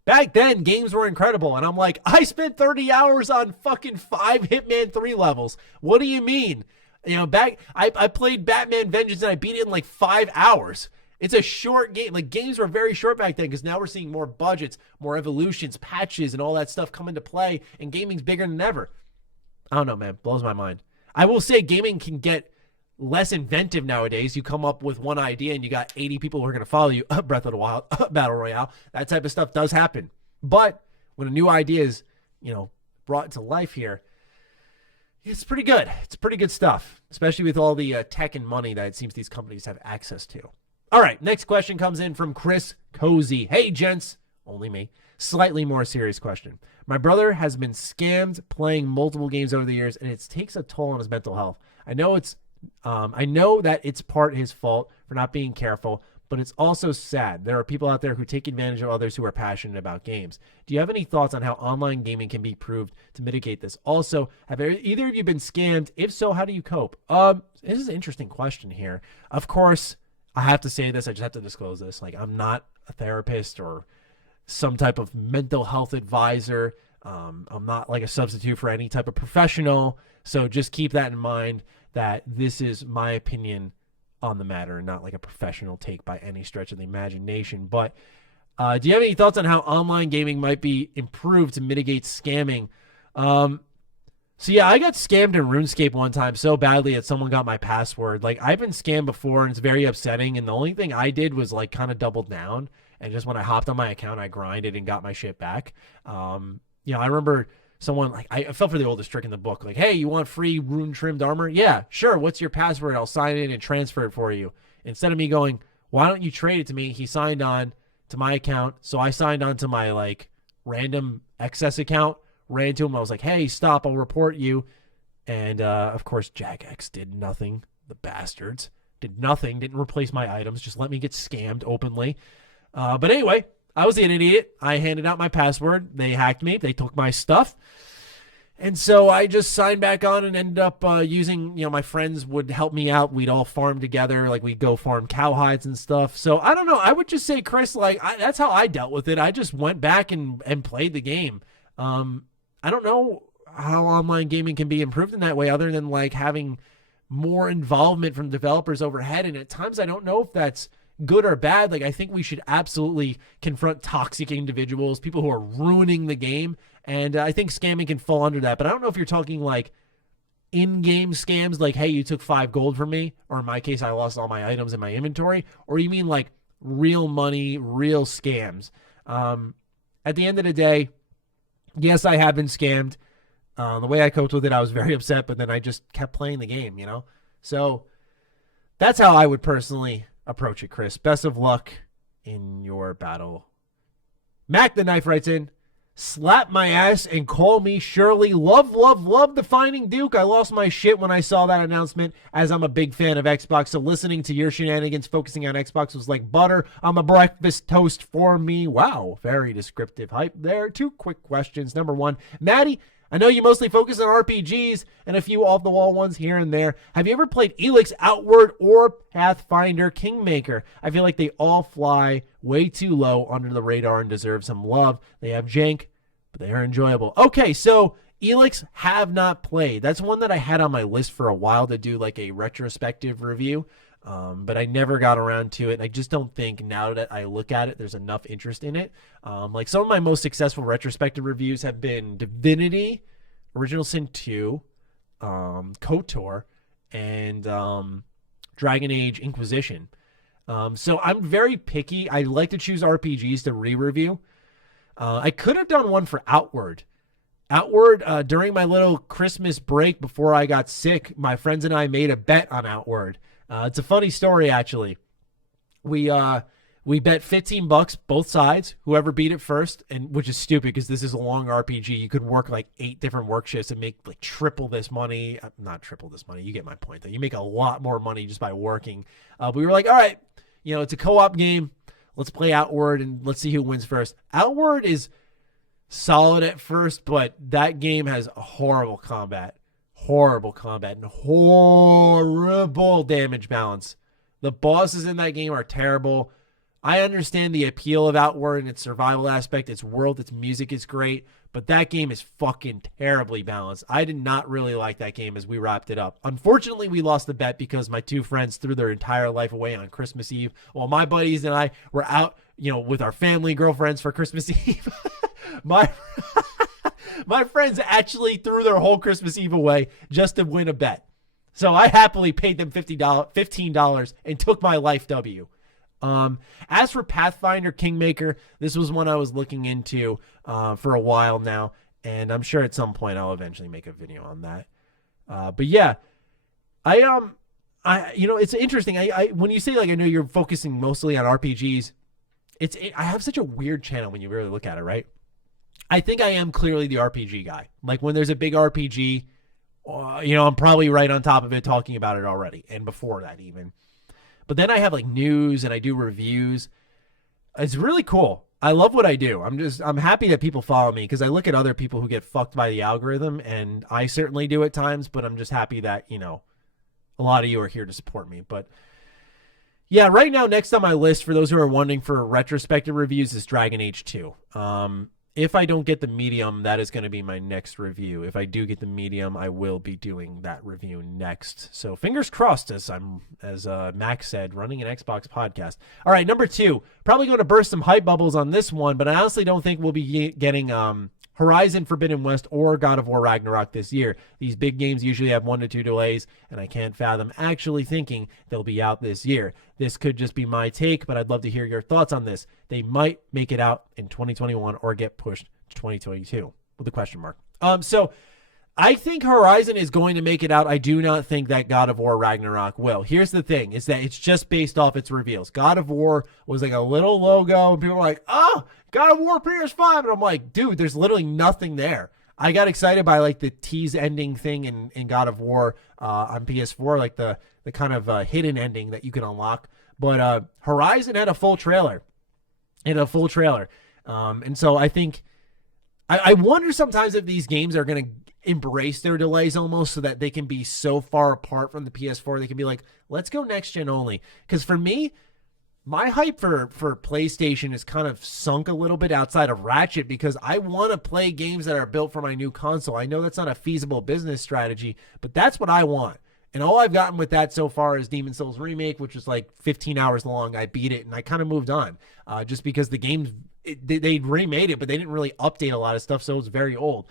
back then games were incredible, and I'm like, I spent 30 hours on fucking 5 Hitman 3 levels. What do you mean? I played Batman Vengeance and I beat it in like 5 hours. It's a short game. Like games were very short back then because now we're seeing more budgets, more evolutions, patches, and all that stuff come into play, and gaming's bigger than ever. I don't know, man. Blows my mind. I will say gaming can get less inventive nowadays. You come up with one idea and you got 80 people who are going to follow you. Breath of the Wild, Battle Royale. That type of stuff does happen. But when a new idea is, brought to life here, it's pretty good. It's pretty good stuff, especially with all the tech and money that it seems these companies have access to. All right, next question comes in from Chris Cozy. Hey, gents. Only me. Slightly more serious question. My brother has been scammed playing multiple games over the years, and it takes a toll on his mental health. I know that it's part his fault for not being careful, but it's also sad. There are people out there who take advantage of others who are passionate about games. Do you have any thoughts on how online gaming can be improved to mitigate this? Also, have either of you been scammed? If so, how do you cope? This is an interesting question here. Of course, I have to say this. I just have to disclose this. Like, I'm not a therapist or some type of mental health advisor. I'm not like a substitute for any type of professional. So just keep that in mind, that this is my opinion on the matter and not like a professional take by any stretch of the imagination. But do you have any thoughts on how online gaming might be improved to mitigate scamming? So yeah, I got scammed in RuneScape one time so badly that someone got my password. Like, I've been scammed before, and it's very upsetting. And the only thing I did was like kind of double down. And just when I hopped on my account, I grinded and got my shit back. I remember someone, like, I fell for the oldest trick in the book. Like, hey, you want free rune trimmed armor? Yeah, sure. What's your password? I'll sign in and transfer it for you. Instead of me going, why don't you trade it to me? He signed on to my account. So I signed on to my like random excess account, ran to him. I was like, hey, stop. I'll report you. And of course, Jagex did nothing. The bastards did nothing. Didn't replace my items. Just let me get scammed openly. But anyway, I was an idiot. I handed out my password. They hacked me. They took my stuff. And so I just signed back on and ended up using, my friends would help me out. We'd all farm together. Like, we'd go farm cowhides and stuff. So I don't know. I would just say, Chris, that's how I dealt with it. I just went back and played the game. I don't know how online gaming can be improved in that way other than like having more involvement from developers overhead. And at times I don't know if that's good or bad. Like, I think we should absolutely confront toxic individuals, people who are ruining the game. And I think scamming can fall under that. But I don't know if you're talking like in-game scams, like, hey, you took 5 gold from me, or in my case, I lost all my items in my inventory, or you mean like real money, real scams. At the end of the day, yes, I have been scammed. The way I coped with it, I was very upset, but then I just kept playing the game, So that's how I would personally approach it, Chris. Best of luck in your battle. Mac the Knife writes in, slap my ass and call me Shirley. Love, love, love the Finding Duke. I lost my shit when I saw that announcement, as I'm a big fan of Xbox. So listening to your shenanigans focusing on Xbox was like butter on a breakfast toast for me. Wow, very descriptive hype there. 2 quick questions. Number 1, Maddie, I know you mostly focus on RPGs and a few off-the-wall ones here and there. Have you ever played Elix Outward or Pathfinder Kingmaker? I feel like they all fly way too low under the radar and deserve some love. They have jank, but they are enjoyable. Okay, so Elix have not played. That's one that I had on my list for a while to do like a retrospective review, but I never got around to it. I just don't think now that I look at it, there's enough interest in it. Like some of my most successful retrospective reviews have been Divinity, Original Sin 2, KOTOR, and Dragon Age Inquisition. So I'm very picky. I like to choose RPGs to re-review. I could have done one for Outward. During my little Christmas break before I got sick, my friends and I made a bet on Outward. It's a funny story, actually. We bet $15 both sides, whoever beat it first, and which is stupid because this is a long RPG. You could work like 8 different work shifts and make like triple this money. Not triple this money. You get my point, though. You make a lot more money just by working. But we were like, all right, it's a co-op game. Let's play Outward and let's see who wins first. Outward is solid at first, but that game has horrible combat, and horrible damage balance. The bosses in that game are terrible. I understand the appeal of Outward and its survival aspect, its world, its music is great, but that game is fucking terribly balanced. I did not really like that game as we wrapped it up. Unfortunately, we lost the bet because my 2 friends threw their entire life away on Christmas Eve while my buddies and I were out, with our family, girlfriends for Christmas Eve. My friends actually threw their whole Christmas Eve away just to win a bet. So I happily paid them $15 and took my life W. As for Pathfinder Kingmaker, this was one I was looking into for a while now, and I'm sure at some point I'll eventually make a video on that. But yeah, It's interesting. I when you say, like, I know you're focusing mostly on RPGs, I have such a weird channel when you really look at it, right? I think I am clearly the RPG guy. Like, when there's a big RPG, I'm probably right on top of it talking about it already, and before that even. But then I have like news and I do reviews. It's really cool. I love what I do. I'm happy that people follow me, because I look at other people who get fucked by the algorithm, and I certainly do at times, but I'm just happy that, a lot of you are here to support me. But yeah, right now, next on my list, for those who are wondering, for retrospective reviews, is Dragon Age 2. If I don't get the medium, that is going to be my next review. If I do get the medium, I will be doing that review next. So fingers crossed, as Max said, running an Xbox podcast. All right, number 2, probably going to burst some hype bubbles on this one, but I honestly don't think we'll be getting Horizon Forbidden West or God of War Ragnarok this year. These big games usually have 1 to 2 delays, and I can't fathom actually thinking they'll be out this year. This could just be my take, but I'd love to hear your thoughts on this. They might make it out in 2021 or get pushed to 2022 with a question mark. So I think Horizon is going to make it out. I do not think that God of War Ragnarok will. Here's the thing, is that it's just based off its reveals. God of War was like a little logo, and people were like, oh, God of War PS5. And I'm like, dude, there's literally nothing there. I got excited by like the tease ending thing in God of War on PS4, like the kind of hidden ending that you can unlock. But Horizon had a full trailer. And so I think, I wonder sometimes if these games are going to embrace their delays almost, so that they can be so far apart from the PS4. They can be like, let's go next gen only. Because for me, my hype for PlayStation is kind of sunk a little bit outside of Ratchet, because I want to play games that are built for my new console. I know that's not a feasible business strategy, but that's what I want. And all I've gotten with that so far is Demon's Souls Remake, which was like 15 hours long. I beat it, and I kind of moved on just because the game's they remade it, but they didn't really update a lot of stuff, so it's very old.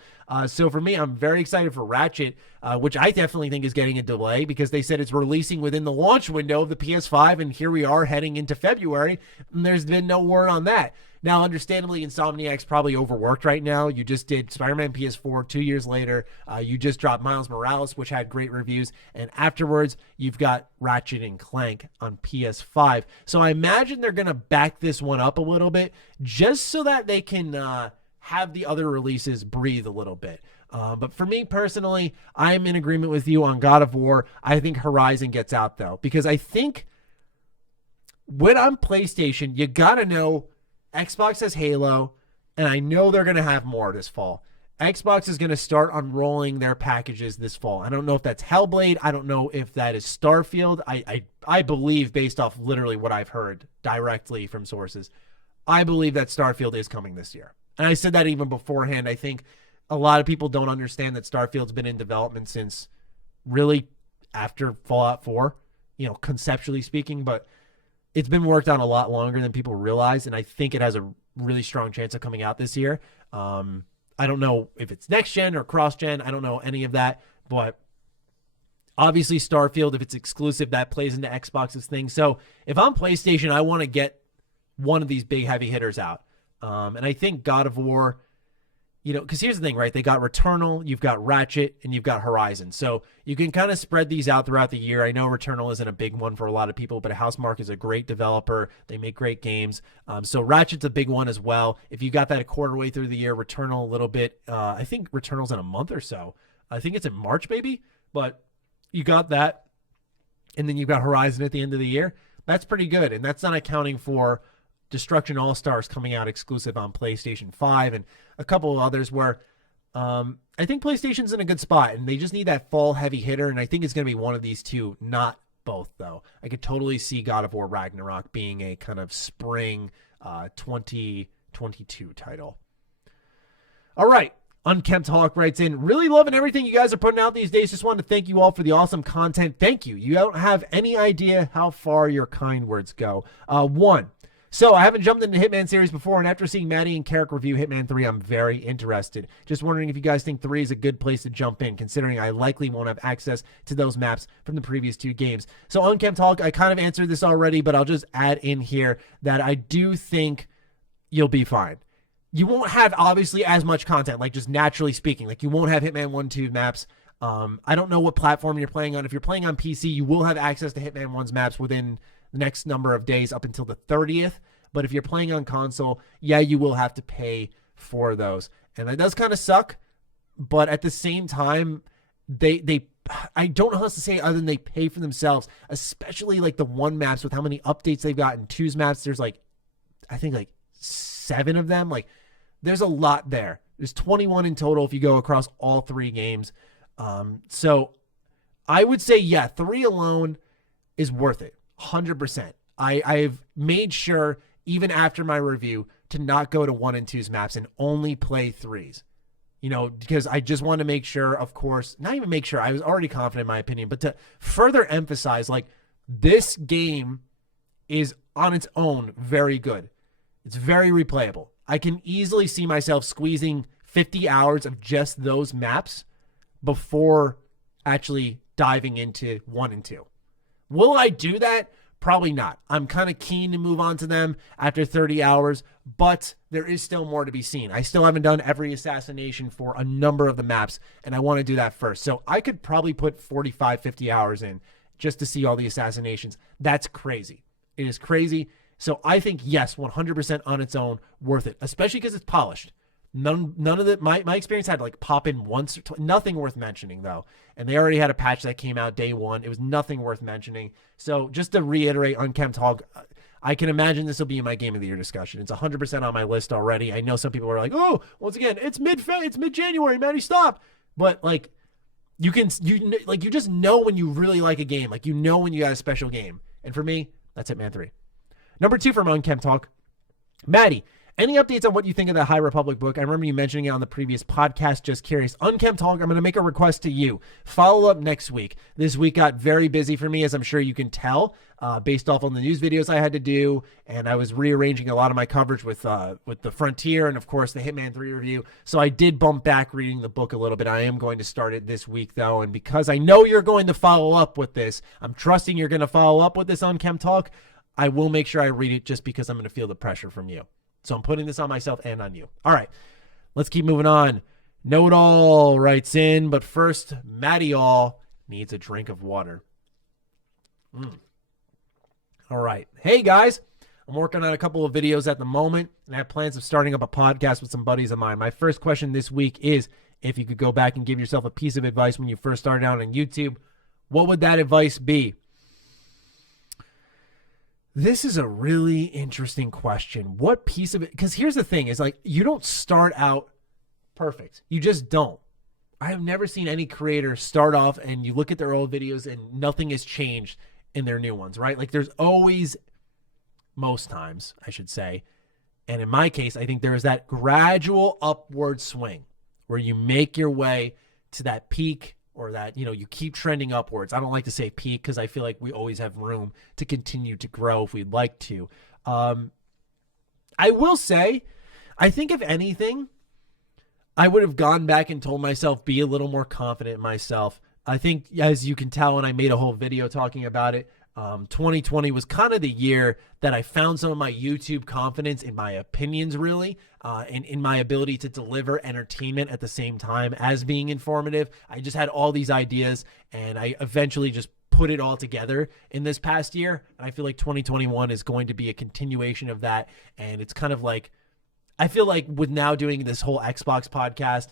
So for me, I'm very excited for Ratchet, which I definitely think is getting a delay, because they said it's releasing within the launch window of the PS5, and here we are heading into February, and there's been no word on that. Now, understandably, Insomniac's probably overworked right now. You just did Spider-Man PS4 2 years later. You just dropped Miles Morales, which had great reviews. And afterwards, you've got Ratchet and Clank on PS5. So I imagine they're going to back this one up a little bit, just so that they can have the other releases breathe a little bit. But for me personally, I'm in agreement with you on God of War. I think Horizon gets out, though, because I think when I'm PlayStation, you got to know Xbox has Halo, and I know they're going to have more this fall. Xbox is going to start unrolling their packages this fall. I don't know if that's Hellblade. I don't know if that is Starfield. I believe, based off literally what I've heard directly from sources, I believe that Starfield is coming this year. And I said that even beforehand. I think a lot of people don't understand that Starfield's been in development since really after Fallout 4, conceptually speaking, but it's been worked on a lot longer than people realize, and I think it has a really strong chance of coming out this year. I don't know if it's next gen or cross gen. I don't know any of that, but obviously Starfield, if it's exclusive, that plays into Xbox's thing. So if I'm PlayStation, I want to get one of these big heavy hitters out. And I think God of War, because here's the thing, right? They got Returnal, you've got Ratchet, and you've got Horizon. So you can kind of spread these out throughout the year. I know Returnal isn't a big one for a lot of people, but Housemarque is a great developer. They make great games. So Ratchet's a big one as well. If you got that a quarter way through the year, Returnal a little bit. I think Returnal's in a month or so. I think it's in March maybe, but you got that. And then you've got Horizon at the end of the year. That's pretty good. And that's not accounting for Destruction All-Stars coming out exclusive on PlayStation 5 and a couple of others where I think PlayStation's in a good spot, and they just need that fall heavy hitter, and I think it's going to be one of these two, not both, though. I could totally see God of War Ragnarok being a kind of spring 2022 title. All right. Unkempt Hawk writes in, really loving everything you guys are putting out these days. Just wanted to thank you all for the awesome content. Thank you. You don't have any idea how far your kind words go. So I haven't jumped into Hitman series before, and after seeing Matty and Karak review Hitman 3, I'm very interested. Just wondering if you guys think 3 is a good place to jump in, considering I likely won't have access to those maps from the previous 2 games. So Unkempt Hawk, I kind of answered this already, but I'll just add in here that I do think you'll be fine. You won't have, obviously, as much content, like just naturally speaking. Like, you won't have Hitman 1-2 maps. I don't know what platform you're playing on. If you're playing on PC, you will have access to Hitman 1's maps within the next number of days up until the 30th. But if you're playing on console, yeah, you will have to pay for those. And that does kind of suck. But at the same time, I don't know how else to say other than they pay for themselves, especially like the 1 maps with how many updates they've got, and 2's maps. There's like, I think like 7 of them. Like there's a lot there. There's 21 in total if you go across all 3 games. So I would say, yeah, 3 alone is worth it. 100%. I've made sure, even after my review, to not go to 1 and 2's maps and only play 3's. You know, because I just want to make sure, of course, not even make sure, I was already confident in my opinion, but to further emphasize, like, this game is on its own very good. It's very replayable. I can easily see myself squeezing 50 hours of just those maps before actually diving into 1 and 2. Will I do that? Probably not. I'm kind of keen to move on to them after 30 hours, but there is still more to be seen. I still haven't done every assassination for a number of the maps, and I want to do that first. So I could probably put 45, 50 hours in just to see all the assassinations. That's crazy. It is crazy. So I think, yes, 100% on its own, worth it, especially because it's polished. None of it. My experience had to like pop in once or twice. Nothing worth mentioning though. And they already had a patch that came out day 1. It was nothing worth mentioning. So just to reiterate, Unkempt Hog, I can imagine this will be in my Game of the Year discussion. It's 100% on my list already. I know some people are like, oh, once again, it's mid-January, Matty, stop. But like, you just know when you really like a game. Like, you know when you got a special game. And for me, that's Hitman 3. Number 2 from Unkempt Hog, Matty. Any updates on what you think of the High Republic book? I remember you mentioning it on the previous podcast. Just curious. Unkempt Hog, I'm going to make a request to you. Follow up next week. This week got very busy for me, as I'm sure you can tell, based off on the news videos I had to do, and I was rearranging a lot of my coverage with the Frontier and, of course, the Hitman 3 review. So I did bump back reading the book a little bit. I am going to start it this week, though, and because I know you're going to follow up with this, I'm trusting you're going to follow up with this Unkempt Hog. I will make sure I read it just because I'm going to feel the pressure from you. So I'm putting this on myself and on you. All right, let's keep moving on. Know It All writes in, but first, Matty All needs a drink of water. All right. Hey, guys. I'm working on a couple of videos at the moment, and I have plans of starting up a podcast with some buddies of mine. My first question this week is, if you could go back and give yourself a piece of advice when you first started out on YouTube, what would that advice be? This is a really interesting question. What piece of it? Because here's the thing is, like, you don't start out perfect. You just don't. I have never seen any creator start off and you look at their old videos and nothing has changed in their new ones, right? Like, there's always, most times, I should say, and in my case, I think there is that gradual upward swing where you make your way to that peak, or that, you know, you keep trending upwards. I don't like to say peak because I feel like we always have room to continue to grow if we'd like to. I will say, I think if anything, I would have gone back and told myself, be a little more confident in myself. I think, as you can tell, and I made a whole video talking about it, 2020 was kind of the year that I found some of my YouTube confidence in my opinions, really, and in my ability to deliver entertainment at the same time as being informative. I just had all these ideas, and I eventually just put it all together in this past year. And I feel like 2021 is going to be a continuation of that. And it's kind of like, I feel like with now doing this whole Xbox podcast,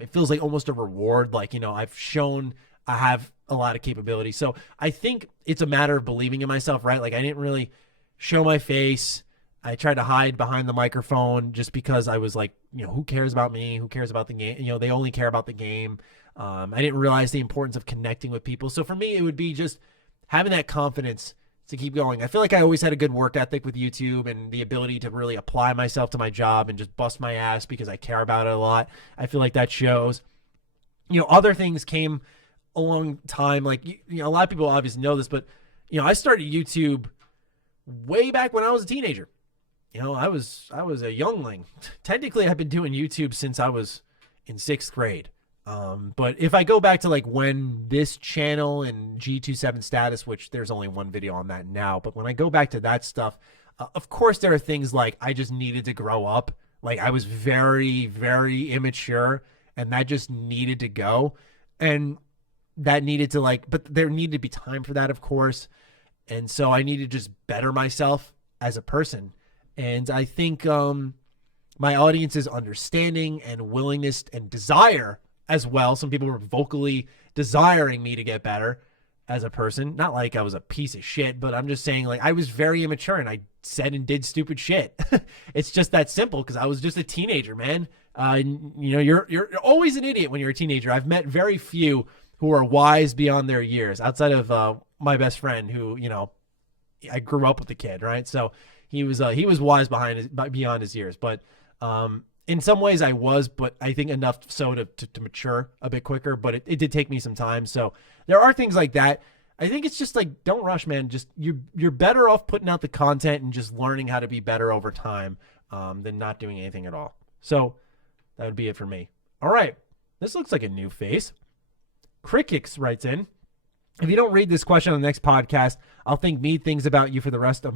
it feels like almost a reward. Like, you know, I've shown I have a lot of capability. So I think it's a matter of believing in myself, right? Like, I didn't really show my face. I tried to hide behind the microphone just because I was like, you know, who cares about me? Who cares about the game? You know, they only care about the game. I didn't realize the importance of connecting with people. So for me, it would be just having that confidence to keep going. I feel like I always had a good work ethic with YouTube and the ability to really apply myself to my job and just bust my ass because I care about it a lot. I feel like that shows. You know, other things came a long time. Like, you know, a lot of people obviously know this, but, you know, I started YouTube way back when I was a teenager. You know, I was a youngling. Technically, I've been doing YouTube since I was in 6th grade. But if I go back to like when this channel and G27 status, which there's only one video on that now, but when I go back to that stuff, of course there are things like I just needed to grow up. Like, I was very, very immature, and that just needed to go. And that needed to but there needed to be time for that, of course. And so I needed to just better myself as a person. And I think my audience's understanding and willingness and desire as well. Some people were vocally desiring me to get better as a person. Not like I was a piece of shit, but I'm just saying I was very immature and I said and did stupid shit. It's just that simple because I was just a teenager, man. You're always an idiot when you're a teenager. I've met very few who are wise beyond their years outside of my best friend who, I grew up with the kid, right? So he was wise beyond his years, but in some ways I was, but I think enough so to mature a bit quicker, but it did take me some time. So there are things like that. I think it's just don't rush, man. Just you're better off putting out the content and just learning how to be better over time than not doing anything at all. So that would be it for me. All right. This looks like a new face. Crickix writes in, if you don't read this question on the next podcast, I'll think mean things about you for the rest of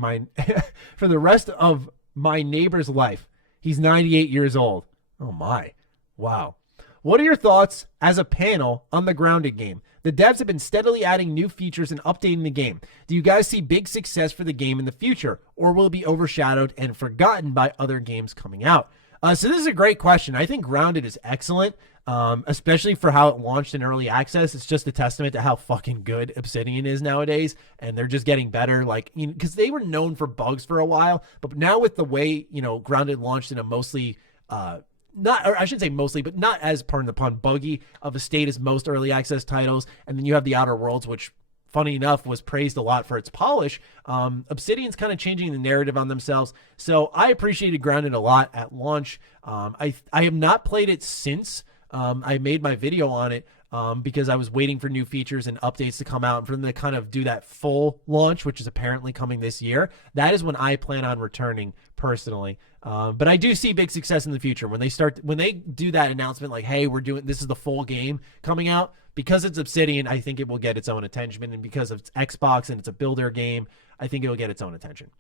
my neighbor's life. He's 98 years old. Oh my. Wow. What are your thoughts as a panel on the Grounded game? The devs have been steadily adding new features and updating the game. Do you guys see big success for the game in the future, or will it be overshadowed and forgotten by other games coming out? So this is a great question. I think Grounded is excellent, especially for how it launched in early access. It's just a testament to how fucking good Obsidian is nowadays, and they're just getting better. Because they were known for bugs for a while, but now with the way Grounded launched in a mostly I shouldn't say mostly, but not as, pardon the pun, buggy of a state as most early access titles. And then you have the Outer Worlds, which, funny enough, was praised a lot for its polish. Obsidian's kind of changing the narrative on themselves. So I appreciated Grounded a lot at launch. I have not played it since I made my video on it because I was waiting for new features and updates to come out and for them to kind of do that full launch, which is apparently coming this year. That is when I plan on returning personally. But I do see big success in the future when they do that announcement hey, this is the full game coming out. Because it's Obsidian, I think it will get its own attention, and because it's Xbox and it's a builder game, I think it will get its own attention.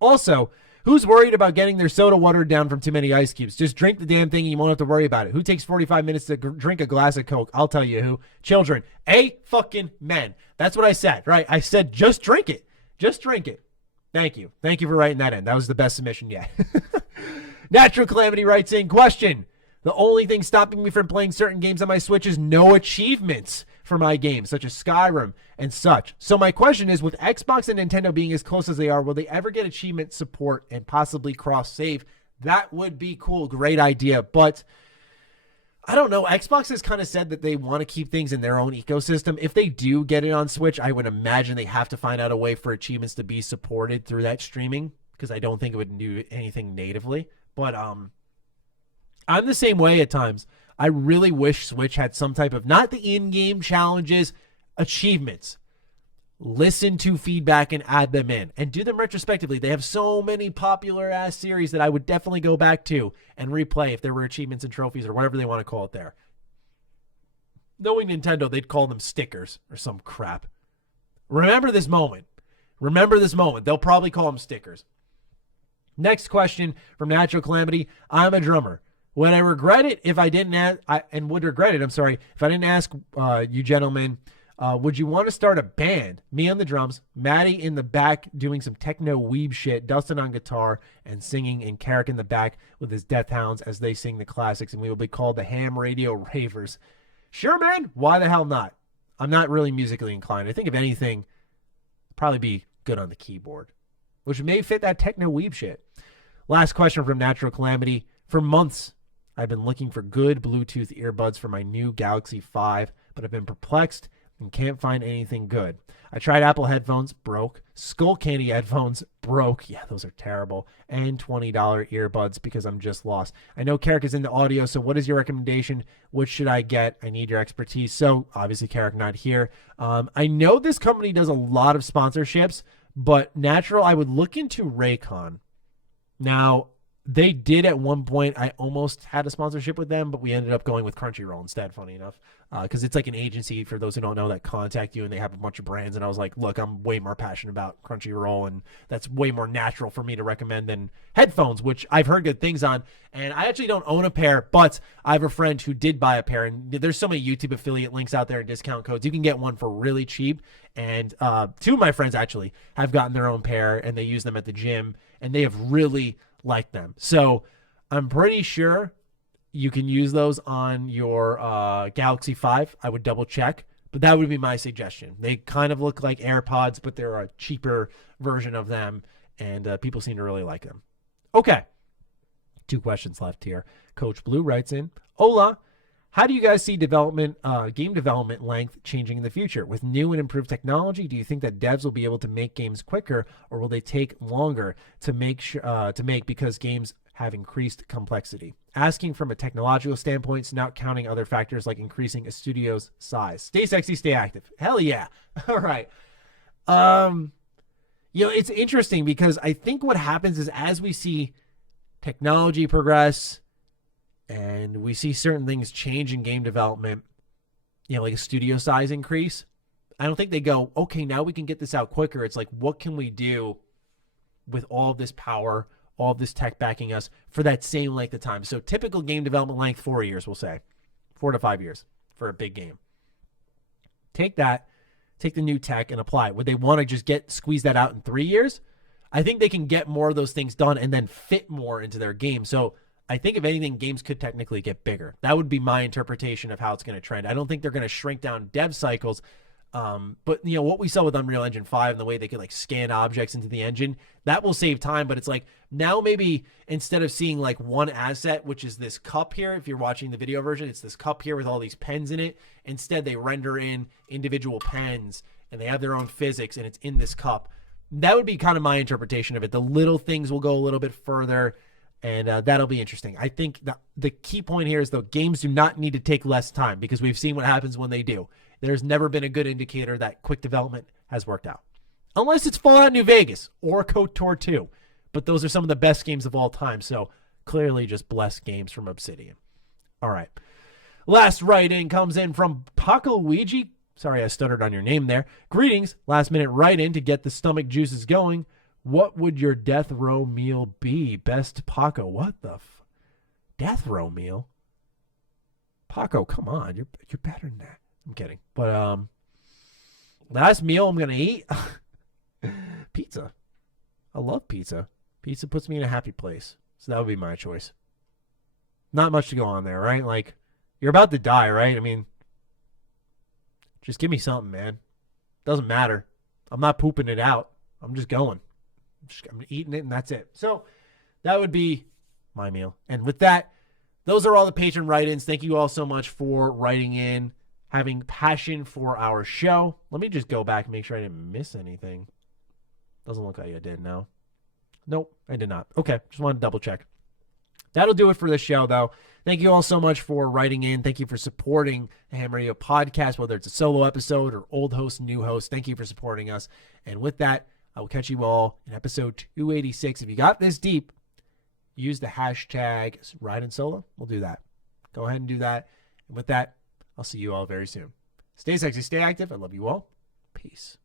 Also, who's worried about getting their soda watered down from too many ice cubes? Just drink the damn thing and you won't have to worry about it. Who takes 45 minutes to drink a glass of Coke? I'll tell you who. Children. Fucking men. That's what I said, right? I said just drink it. Just drink it. Thank you. Thank you for writing that in. That was the best submission yet. Natural Calamity writes in, question. The only thing stopping me from playing certain games on my Switch is no achievements for my games, such as Skyrim and such. So my question is, with Xbox and Nintendo being as close as they are, will they ever get achievement support and possibly cross-save? That would be cool. Great idea. But I don't know. Xbox has kind of said that they want to keep things in their own ecosystem. If they do get it on Switch, I would imagine they have to find out a way for achievements to be supported through that streaming, because I don't think it would do anything natively. But I'm the same way at times. I really wish Switch had some type of, not the in-game challenges, achievements. Listen to feedback and add them in and do them retrospectively. They have so many popular ass series that I would definitely go back to and replay if there were achievements and trophies or whatever they want to call it there. Knowing Nintendo, they'd call them stickers or some crap. Remember this moment. Remember this moment. They'll probably call them stickers. Next question from Natural Calamity. I'm a drummer. Would I regret it if I didn't ask, if I didn't ask you gentlemen, would you want to start a band? Me on the drums, Matty in the back doing some techno weeb shit, Dustin on guitar and singing, and Karak in the back with his Death Hounds as they sing the classics, and we will be called the H.A.M Radio Ravers. Sure, man. Why the hell not? I'm not really musically inclined. I think if anything, probably be good on the keyboard, which may fit that techno weeb shit. Last question from Natural Calamity. For months, I've been looking for good Bluetooth earbuds for my new Galaxy 5, but I've been perplexed and can't find anything good. I tried Apple headphones, broke. Skull Candy headphones, broke. Yeah, those are terrible. And $20 earbuds because I'm just lost. I know Karak is into audio, so what is your recommendation? Which should I get? I need your expertise. So, obviously, Karak not here. I know this company does a lot of sponsorships, but Natural, I would look into Raycon. Now, They did at one point. I almost had a sponsorship with them, but we ended up going with Crunchyroll instead, funny enough, because it's like an agency, for those who don't know, that contact you, and they have a bunch of brands. And I was like, look, I'm way more passionate about Crunchyroll, and that's way more natural for me to recommend than headphones, which I've heard good things on. And I actually don't own a pair, but I have a friend who did buy a pair, and there's so many YouTube affiliate links out there and discount codes. You can get one for really cheap. And two of my friends actually have gotten their own pair, and they use them at the gym, and they have really like them. So I'm pretty sure you can use those on your Galaxy 5. I would double check, but that would be my suggestion. They kind of look like AirPods, but they're a cheaper version of them, and people seem to really like them. Okay, 2 questions left here. Coach Blue writes in, Hola, how do you guys see game development length changing in the future? With new and improved technology, do you think that devs will be able to make games quicker, or will they take longer to make because games have increased complexity? Asking from a technological standpoint, not counting other factors like increasing a studio's size. Stay sexy, stay active. Hell yeah. All right. It's interesting because I think what happens is as we see technology progress, and we see certain things change in game development, like a studio size increase, I don't think they go, okay, now we can get this out quicker. It's like, what can we do with all of this power, all of this tech backing us for that same length of time? So typical game development length, 4 years, we'll say. 4 to 5 years for a big game. Take the new tech and apply it. Would they want to just squeeze that out in 3 years? I think they can get more of those things done and then fit more into their game. So I think if anything, games could technically get bigger. That would be my interpretation of how it's going to trend. I don't think they're going to shrink down dev cycles. But what we saw with Unreal Engine 5 and the way they could scan objects into the engine, that will save time. But it's like now maybe instead of seeing one asset, which is this cup here, if you're watching the video version, it's this cup here with all these pens in it. Instead, they render in individual pens and they have their own physics and it's in this cup. That would be kind of my interpretation of it. The little things will go a little bit further. And that'll be interesting. I think the key point here is, though, games do not need to take less time because we've seen what happens when they do. There's never been a good indicator that quick development has worked out. Unless it's Fallout New Vegas or KOTOR 2. But those are some of the best games of all time. So clearly just blessed games from Obsidian. All right. Last write-in comes in from Paco Luigi. Sorry, I stuttered on your name there. Greetings. Last minute write-in to get the stomach juices going. What would your death row meal be? Best Paco. What the death row meal? Paco, come on. You're better than that. I'm kidding. But last meal I'm gonna eat pizza. I love pizza. Pizza puts me in a happy place. So that would be my choice. Not much to go on there, right? You're about to die, right? I mean, just give me something, man. Doesn't matter. I'm not pooping it out. I'm just going. I'm eating it, and that's it. So that would be my meal. And with that, those are all the patron write-ins. Thank you all so much for writing in, having passion for our show. Let me just go back and make sure I didn't miss anything. Doesn't look like I did, no. Nope, I did not. Okay, just wanted to double check. That'll do it for this show, though. Thank you all so much for writing in. Thank you for supporting the H.A.M Radio Podcast, whether it's a solo episode or old host, new host. Thank you for supporting us. And with that, I will catch you all in episode 286. If you got this deep, use the hashtag #RideandSolo. We'll do that. Go ahead and do that. And with that, I'll see you all very soon. Stay sexy, stay active. I love you all. Peace.